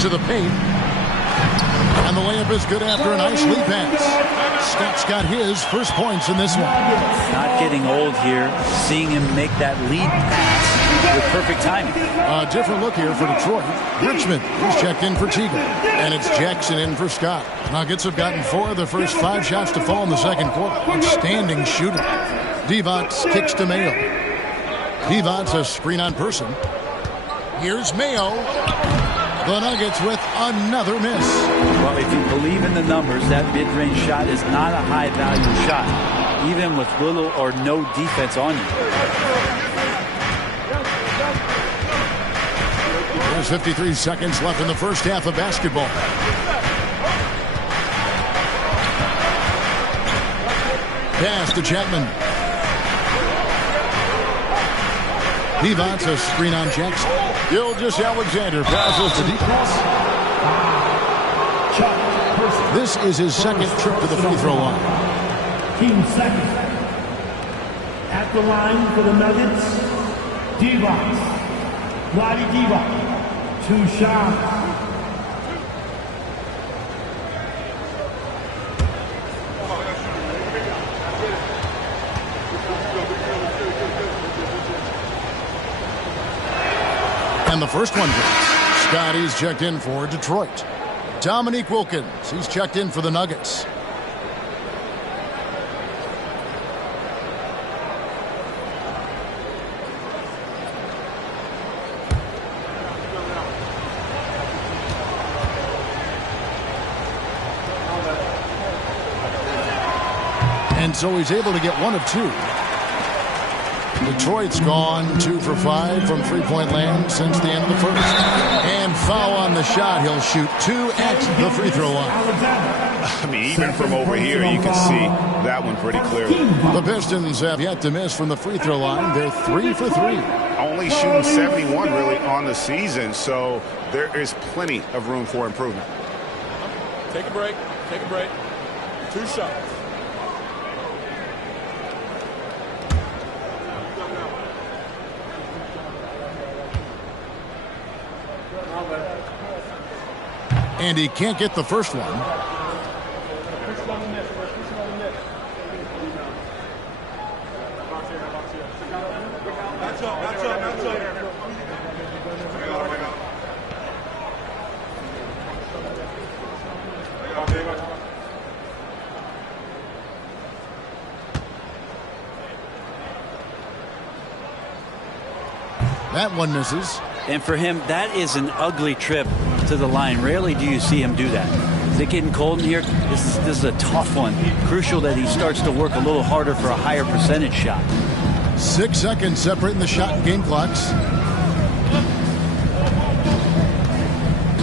To the paint. And the layup is good after a nice lead pass. Scott's got his first points in this one. Not getting old here. Seeing him make that lead pass with perfect timing. A different look here for Detroit. Richmond is checked in for Teagle. And it's Jackson in for Scott. Nuggets have gotten 4 of their first 5 shots to fall in the second quarter. Outstanding shooting. Divac kicks to Mayo. Divac a screen on person. Here's Mayo. The Nuggets with another miss. Well, if you believe in the numbers, that mid-range shot is not a high-value shot, even with little or no defense on you. There's 53 seconds left in the first half of basketball. Pass to Chapman. Divac a screen on Jackson. Gilgeous-Alexander passes to deep pass. This is his second trip to the free throw line. Team second. At the line for the Nuggets, Divac. Vlade Divac. 2 shots. And the first one goes. Scotty's checked in for Detroit. Dominique Wilkins, he's checked in for the Nuggets. And so he's able to get 1 of 2. Detroit's gone 2 for 5 from three-point land since the end of the first. And foul on the shot. He'll shoot 2 at the free throw line. I mean, even from over here, you can see that one pretty clearly. The Pistons have yet to miss from the free throw line. They're 3 for 3. Only shooting 71 really on the season, so there is plenty of room for improvement. Take a break. Take a break. 2 shots. And he can't get the first one. That one misses. And for him, that is an ugly trip to the line. Rarely do you see him do that. Is it getting cold in here? This is a tough one. Crucial that he starts to work a little harder for a higher percentage shot. 6 seconds separating the shot and game clocks.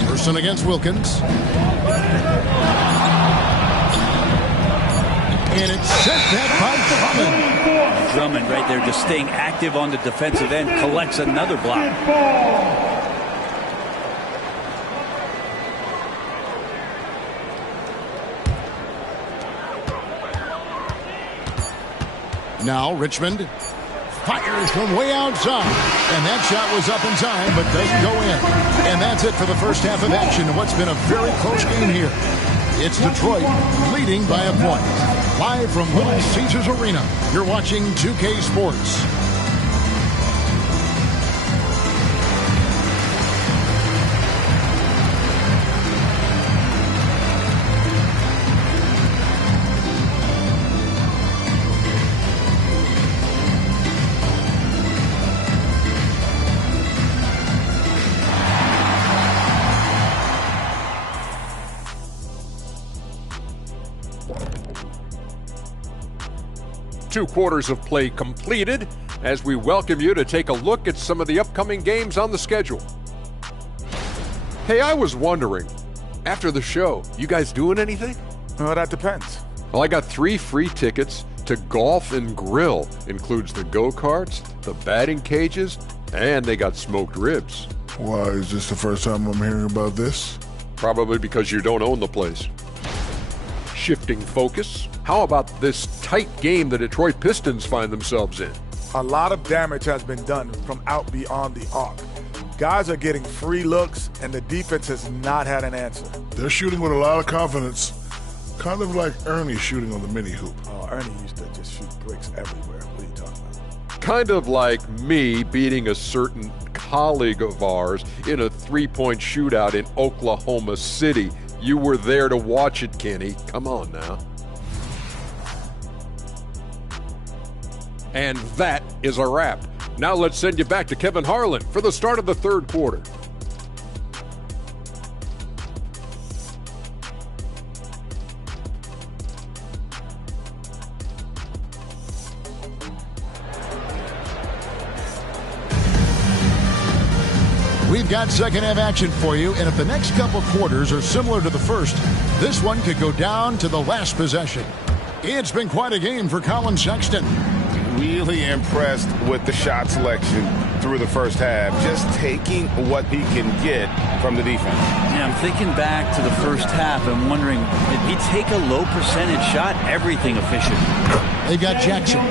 Person against Wilkins. And it's sent back by Drummond. Drummond right there just staying active on the defensive end, collects another block. Now Richmond fires from way outside. And that shot was up in time, but doesn't go in. And that's it for the first half of action in what's been a very close game here. It's Detroit leading by a point. Live from Little Caesars Arena, you're watching 2K Sports. Two quarters of play completed as we welcome you to take a look at some of the upcoming games on the schedule. Hey, I was wondering, after the show, you guys doing anything? Well, that depends. Well, I got 3 free tickets to Golf and Grill. Includes the go-karts, the batting cages, and they got smoked ribs. Why, is this the first time I'm hearing about this? Probably because you don't own the place. Shifting focus, How about this tight game the Detroit Pistons find themselves in? A lot of damage has been done from out beyond the arc. Guys are getting free looks, and the defense has not had an answer. They're shooting with a lot of confidence, kind of like Ernie shooting on the mini hoop. Oh, Ernie used to just shoot bricks everywhere. What are you talking about? Kind of like me beating a certain colleague of ours in a three-point shootout in Oklahoma City. You were there to watch it, Kenny. Come on now. And that is a wrap. Now let's send you back to Kevin Harlan for the start of the third quarter. We've got second half action for you, and if the next couple quarters are similar to the first, this one could go down to the last possession. It's been quite a game for Colin Sexton. Really impressed with the shot selection through the first half, just taking what he can get from the defense. Yeah, I'm thinking back to the first half and wondering, did he take a low percentage shot? Everything efficient. They got Jackson.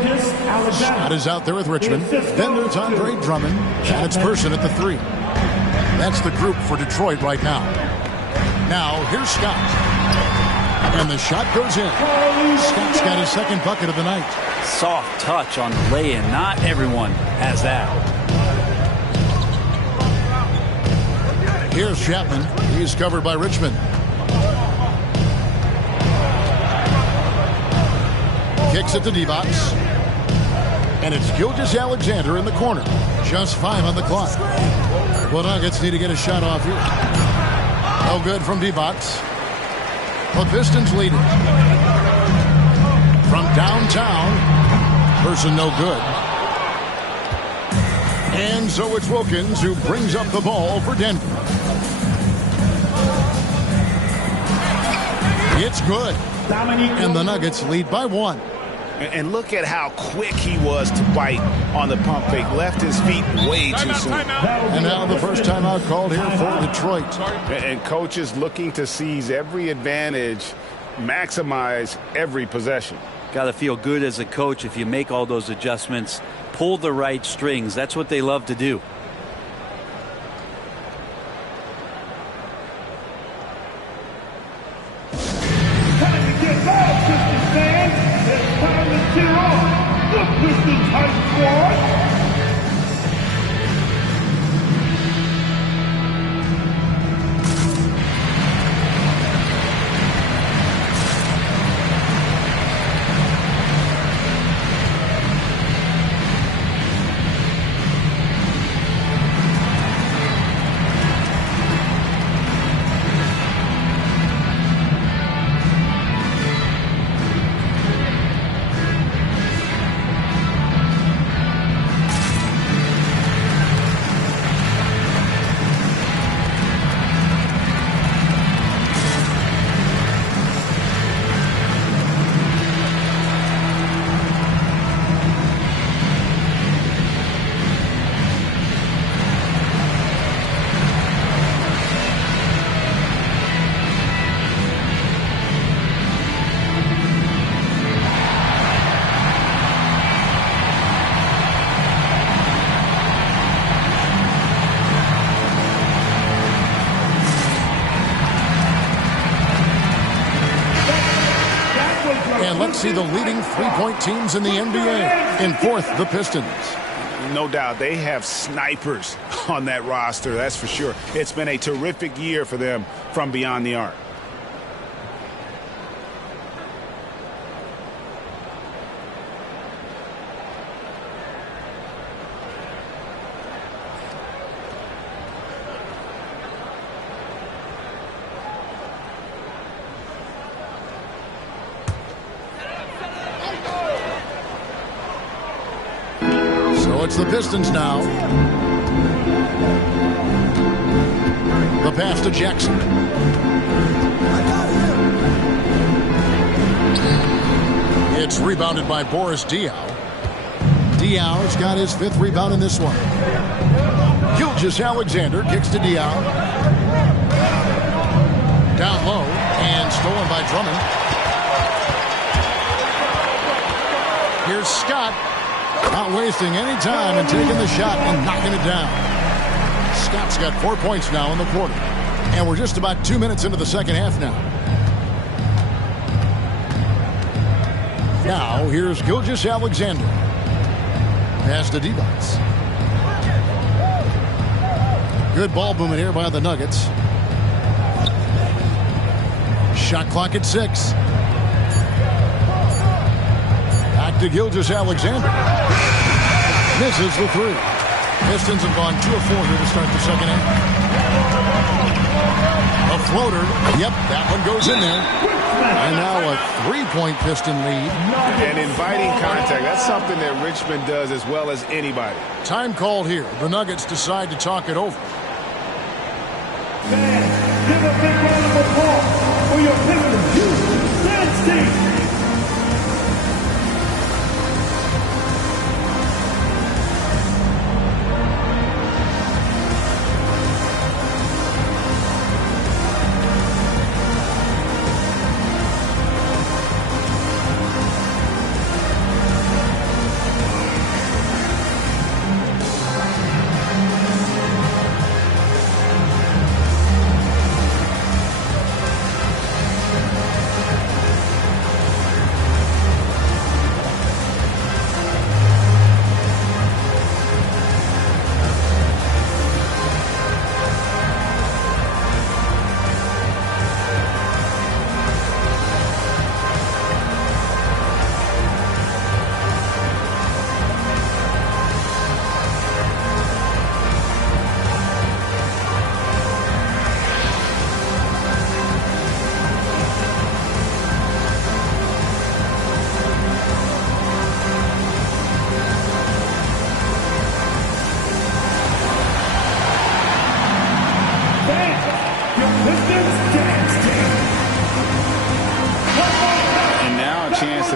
Scott is out there with Richmond. Then there's Andre Drummond, and it's Person at the 3. That's the group for Detroit right now. Now, here's Scott. And the shot goes in. Scott's got his second bucket of the night. Soft touch on the lay-in. Not everyone has that. Here's Chapman. He's covered by Richmond. Kicks it to Divac. And it's Gilgeous-Alexander in the corner. Just 5 on the clock. Well, Nuggets need to get a shot off here. No good from Divac. The Pistons lead it. From downtown. Person no good. And so it's Wilkins who brings up the ball for Denver. It's good. And the Nuggets lead by 1. And look at how quick he was to bite on the pump fake. Left his feet way too soon. And now the first timeout called here for Detroit. And coaches looking to seize every advantage, maximize every possession. Got to feel good as a coach if you make all those adjustments, pull the right strings. That's what they love to do. Time to get loud, Pistons fans. It's time to cheer on the Pistons High Squad. See the leading three-point teams in the NBA. In fourth, the Pistons. No doubt they have snipers on that roster, that's for sure. It's been a terrific year for them from beyond the arc. It's the Pistons now. The pass to Jackson. It's rebounded by Boris Diaw. Diaw's got his 5th rebound in this one. Gilgeous-Alexander kicks to Diaw. Down low and stolen by Drummond. Here's Scott. Not wasting any time and taking the shot and knocking it down. Scott's got 4 points now in the quarter. And we're just about 2 minutes into the second half now. Now, here's Gilgeous-Alexander. Pass to Divac. Good ball movement here by the Nuggets. Shot clock at 6. Back to Gilgeous-Alexander. Misses the 3. Pistons have gone 2 of 4 here to start the second half. A floater. Yep, that one goes in there. And now a 3-point Piston lead. And inviting contact. That's something that Richmond does as well as anybody. Time called here. The Nuggets decide to talk it over. Fans, give a big round of applause for your Pistons dance team.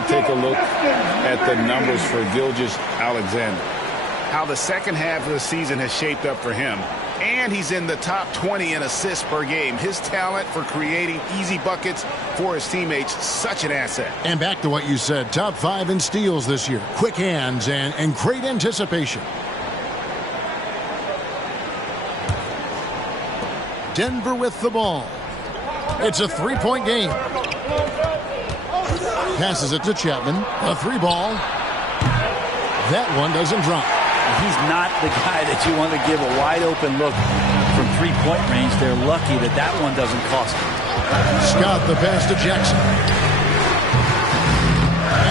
Take a look at the numbers for Gilgeous-Alexander. How the second half of the season has shaped up for him. And he's in the top 20 in assists per game. His talent for creating easy buckets for his teammates, such an asset. And back to what you said, top 5 in steals this year. Quick hands and great anticipation. Denver with the ball. It's a 3-point game. Passes it to Chapman. A 3-ball. That one doesn't drop. He's not the guy that you want to give a wide open look from 3-point range. They're lucky that that one doesn't cost them. Scott the pass to Jackson.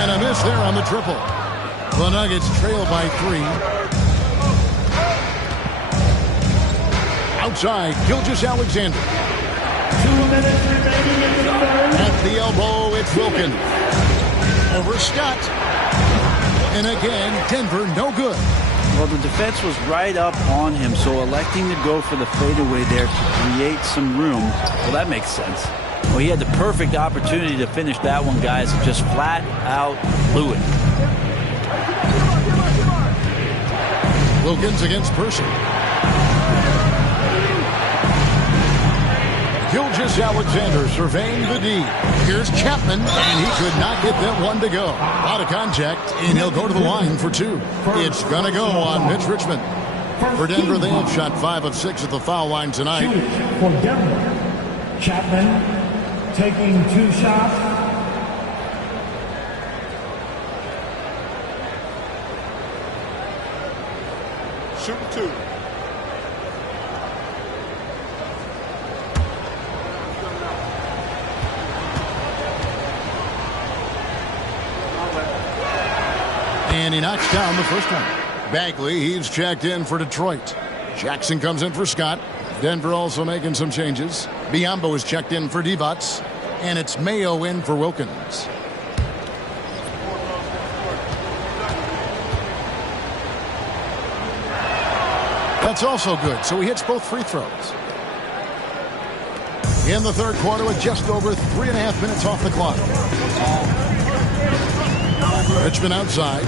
And a miss there on the triple. The Nuggets trail by 3. Outside, Gilgeous-Alexander. 2 minutes remaining in the third. At the elbow, it's Wilkins. Over Scott. And again, Denver no good. Well, the defense was right up on him, so electing to go for the fadeaway there to create some room, well, that makes sense. Well, he had the perfect opportunity to finish that one, guys, and just flat out blew it. Wilkins against Person. Gilgeous-Alexander surveying the D. Here's Chapman, and he could not get that one to go. Out of contact, and he'll go to the line for 2. It's going to go on Mitch Richmond. For Denver, they have shot 5 of 6 at the foul line tonight. For Denver, Chapman taking 2 shots. Shooting 2. And he knocks down the first one. Bagley, he's checked in for Detroit. Jackson comes in for Scott. Denver also making some changes. Biyombo is checked in for Divac. And it's Mayo in for Wilkins. That's also good, so he hits both free throws. In the third quarter with just over 3.5 minutes off the clock. Richmond outside.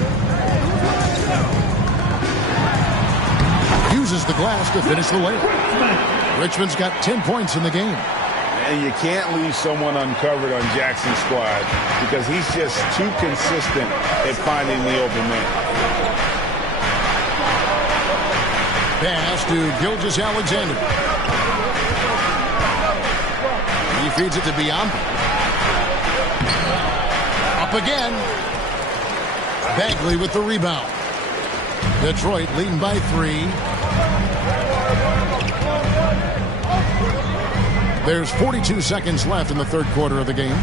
Uses the glass to finish the layup. Richmond's got 10 points in the game. And you can't leave someone uncovered on Jackson's squad because he's just too consistent at finding the open man. Pass to Gilgeous-Alexander. He feeds it to Biombo. Up again. Bagley with the rebound. Detroit leading by 3. There's 42 seconds left in the third quarter of the game.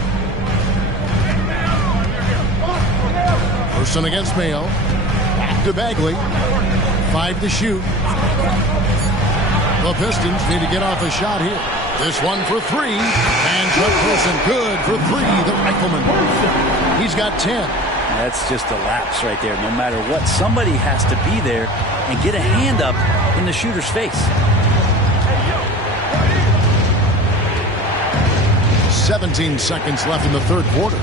Person against Mayo. Back to Bagley. 5 to shoot. The Pistons need to get off a shot here. This one for 3. And Chuck Person good for 3. The rifleman. He's got 10. That's just a lapse right there. No matter what, somebody has to be there and get a hand up in the shooter's face. 17 seconds left in the third quarter.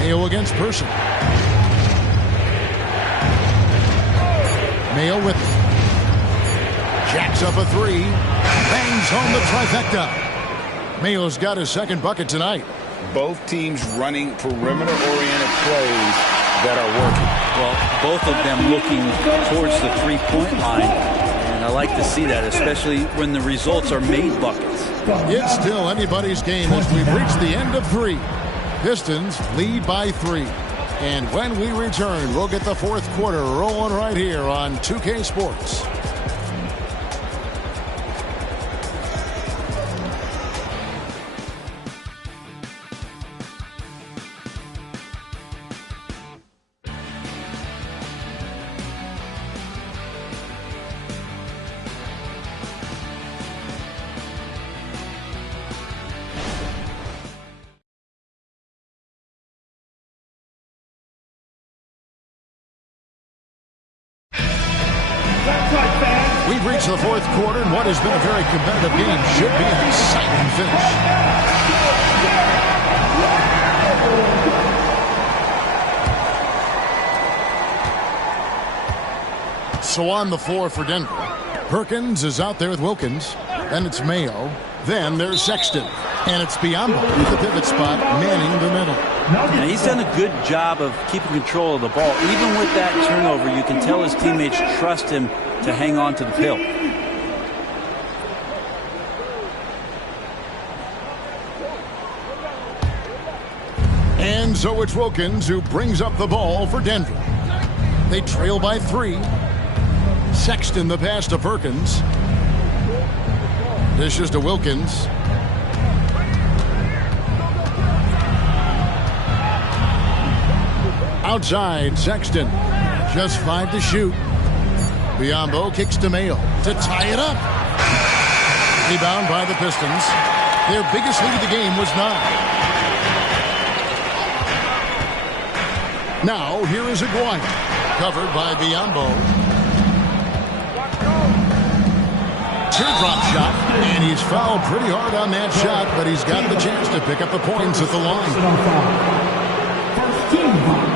Mayo against Person. Mayo with it. Jacks up a 3. Bangs home the trifecta. Mayo's got his second bucket tonight. Both teams running perimeter-oriented plays that are working. Well, both of them looking towards the three-point line. And I like to see that, especially when the results are made buckets. It's still anybody's game as we've reached the end of 3. Pistons lead by 3. And when we return, we'll get the fourth quarter rolling right here on 2K Sports. We've reached the fourth quarter, and what has been a very competitive game should be an exciting finish. So on the floor for Denver, Perkins is out there with Wilkins. Then it's Mayo. Then there's Sexton. And it's Biombo with the pivot spot, manning the middle. Yeah, he's done a good job of keeping control of the ball. Even with that turnover, you can tell his teammates trust him to hang on to the pill. And so it's Wilkins who brings up the ball for Denver. They trail by 3. Sexton the pass to Perkins. Dishes to Wilkins. Outside, Sexton. Just 5 to shoot. Biombo kicks to Mayo to tie it up. Rebound by the Pistons. Their biggest lead of the game was 9. Now, here is Aguirre. Covered by Biombo. Teardrop shot, and he's fouled pretty hard on that shot, but he's got the chance to pick up the points at the line. First team foul.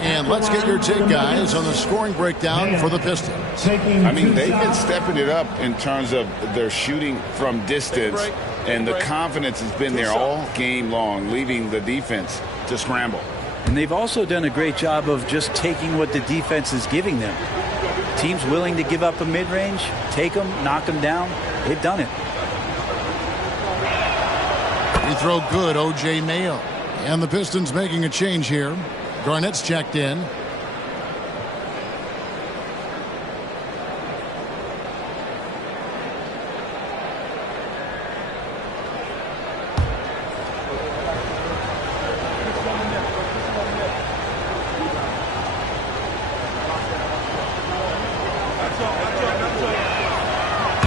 And let's get your take, guys, on the scoring breakdown for the Pistons. I mean, they've been stepping it up in terms of their shooting from distance, and the confidence has been there all game long, leaving the defense to scramble. And they've also done a great job of just taking what the defense is giving them. Teams willing to give up a mid-range, take them, knock them down. They've done it. Free throw good, O.J. Mayo. And the Pistons making a change here. Garnett's checked in.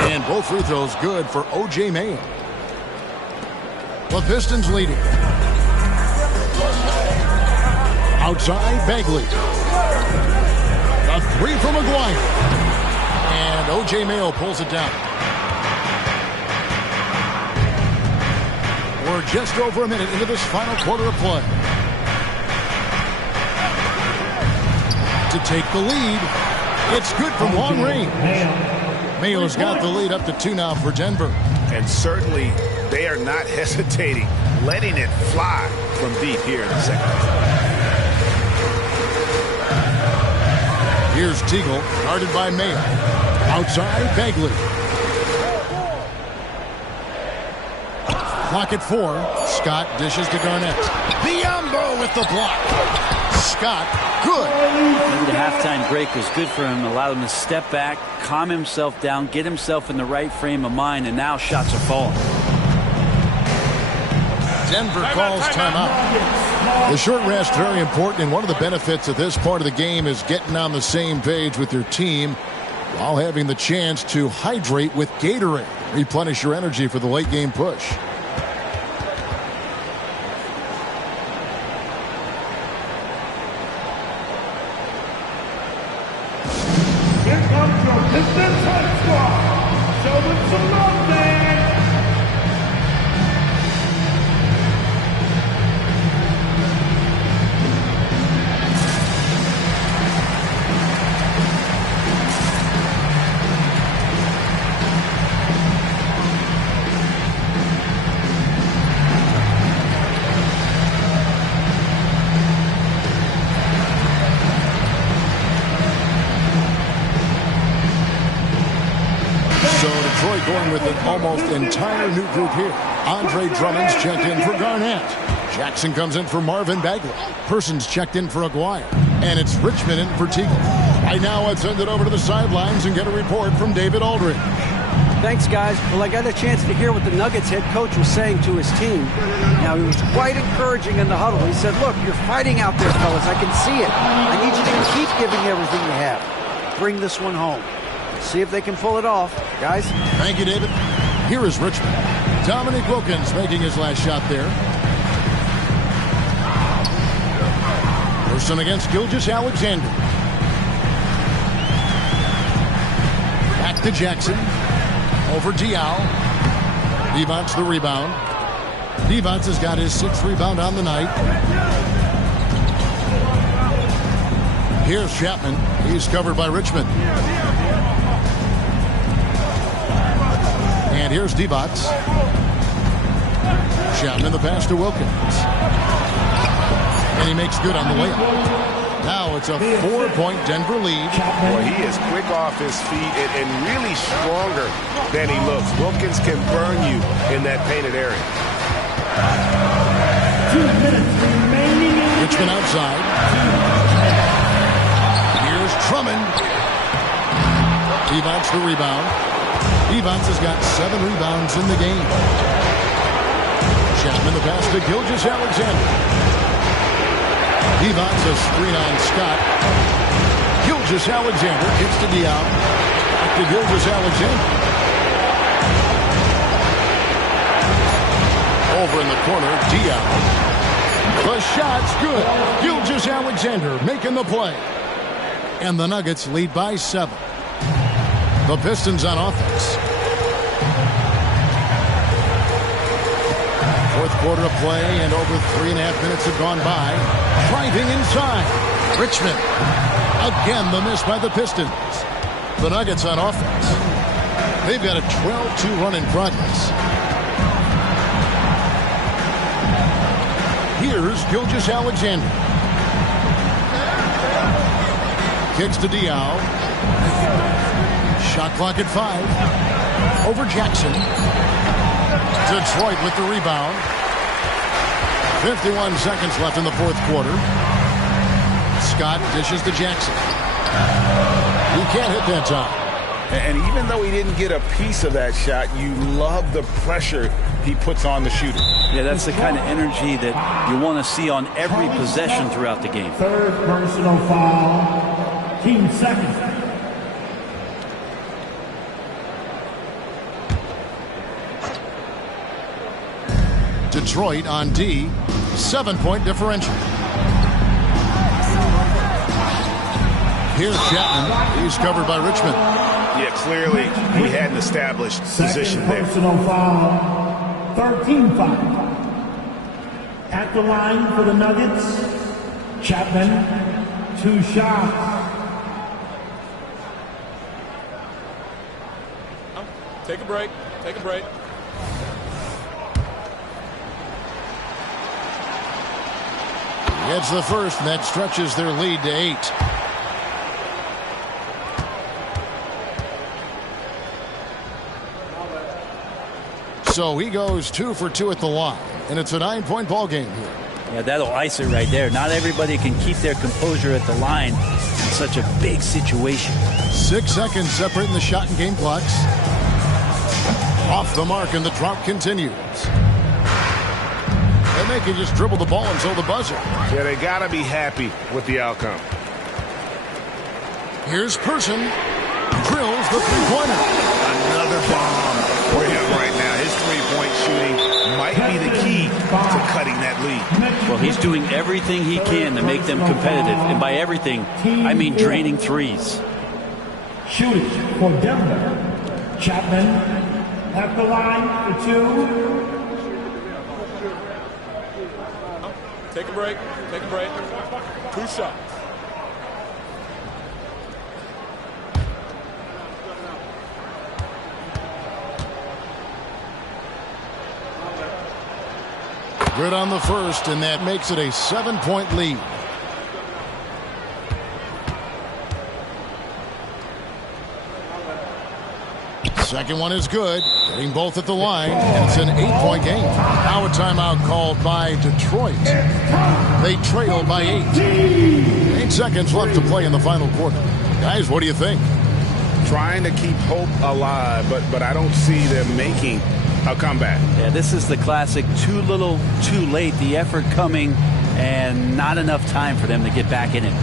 And both free throws good for O.J. Mayo. The Pistons leading. Outside, Bagley. A 3 from Aguirre. And O.J. Mayo pulls it down. We're just over a minute into this final quarter of play. to take the lead. It's good from long range. Mayo's got the lead up to 2 now for Denver. And certainly they are not hesitating, letting it fly from deep here in the second half. Here's Teagle, guarded by Mayo. Outside, Bagley. Clock at 4. Scott dishes to Garnett. Biyombo with the block. Scott, good. Maybe the halftime break was good for him. Allowed him to step back, calm himself down, get himself in the right frame of mind, and now shots are falling. Denver calls timeout. The short rest, very important, and one of the benefits of this part of the game is getting on the same page with your team while having the chance to hydrate with Gatorade. Replenish your energy for the late game push. Here comes your Pistons Hot Squad. Show them some love, man. Going with an almost entire new group here. Andre Drummond's checked in for Garnett. Jackson comes in for Marvin Bagley. Persons checked in for Aguirre. And it's Richmond in for Teagle. Right now, let's send it over to the sidelines and get a report from David Aldridge. Thanks, guys. Well, I got a chance to hear what the Nuggets head coach was saying to his team. Now, he was quite encouraging in the huddle. He said, look, you're fighting out there, fellas. I can see it. I need you to keep giving everything you have. Bring this one home. See if they can pull it off, guys. Thank you, David. Here is Richmond. Dominic Wilkins making his last shot there. Person against Gilgeous-Alexander. Back to Jackson. Over Diaw. Devon's the rebound. Devon's has got his 6th rebound on the night. Here's Chapman. He's covered by Richmond. And here's Divac. Chapman the pass to Wilkins. And he makes good on the layup. Now it's a 4-point Denver lead. Boy, he is quick off his feet and really stronger than he looks. Wilkins can burn you in that painted area. 2 minutes remaining. Richmond outside. Here's Drummond. Devon's the rebound. Devon's has got 7 rebounds in the game. Chapman the pass to Gilgeous-Alexander. Devon's a screen on Scott. Gilgeous-Alexander gets to Diaw. Back to Gilgeous-Alexander. Over in the corner, Diaw. The shot's good. Gilgeous-Alexander making the play. And the Nuggets lead by 7. The Pistons on offense. 4th quarter of play, and over 3.5 minutes have gone by. Driving inside. Richmond. Again, the miss by the Pistons. The Nuggets on offense. They've got a 12-2 run in progress. Here's Gilgeous-Alexander. Kicks to Diaw. Shot clock at 5. Over Jackson. Detroit with the rebound. 51 seconds left in the 4th quarter. Scott dishes to Jackson. He can't hit that time. And even though he didn't get a piece of that shot, you love the pressure he puts on the shooter. Yeah, that's the kind of energy that you want to see on every possession throughout the game. 3rd personal foul. Team second. Detroit on D. 7-point differential. Here's Chapman. He's covered by Richmond. Yeah, clearly he had an established position there. Personal foul. 13 foul. At the line for the Nuggets, Chapman, 2 shots. Take a break. Take a break. Gets the first, and that stretches their lead to 8. So he goes 2 for 2 at the line, and it's a 9-point ball game here. Yeah, that'll ice it right there. Not everybody can keep their composure at the line in such a big situation. 6 seconds separating the shot and game clocks. Off the mark, and the drought continues. And they can just dribble the ball until the buzzer. Yeah, they got to be happy with the outcome. Here's Person. Drills the three-pointer. Another bomb for him right now. His three-point shooting might be the key to cutting that lead. Well, he's doing everything he can to make them competitive. And by everything, I mean draining threes. Shooting for Denver, Chapman at the line for 2. Take a break. Take a break. 2 shots. Good on the first, and that makes it a 7-point lead. Second one is good, getting both at the line, and it's an 8-point game. Now a timeout called by Detroit. They trail by 8. 8 seconds left to play in the final quarter. Guys, what do you think? Trying to keep hope alive, but I don't see them making a comeback. Yeah, this is the classic too little, too late. The effort coming and not enough time for them to get back in it.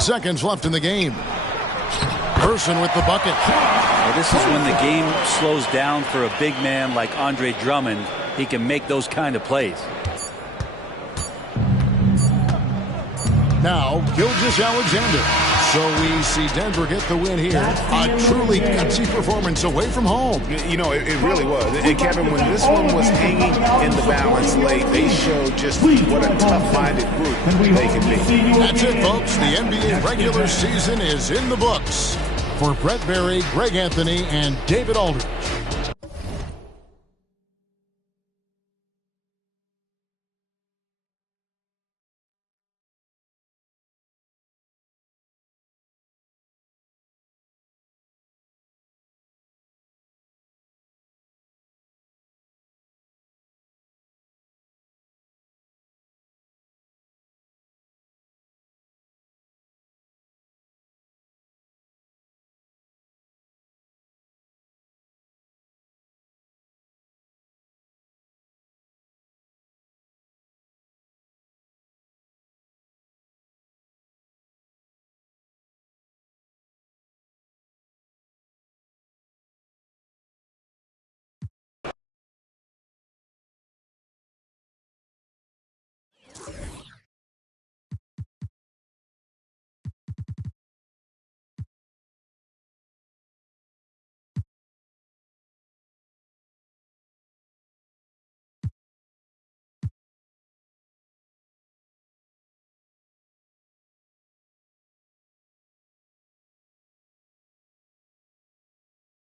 Seconds left in the game. Person with the bucket. Well, this is when the game slows down for a big man like Andre Drummond. He can make those kind of plays. Now, Gilgeous-Alexander. So we see Denver get the win here. A truly gutsy performance away from home. You know, it really was. And Kevin, when this one was hanging in the balance late, they showed just what a tough-minded group they can be. That's it, folks. The NBA regular season is in the books. For Brett Berry, Greg Anthony, and David Aldridge,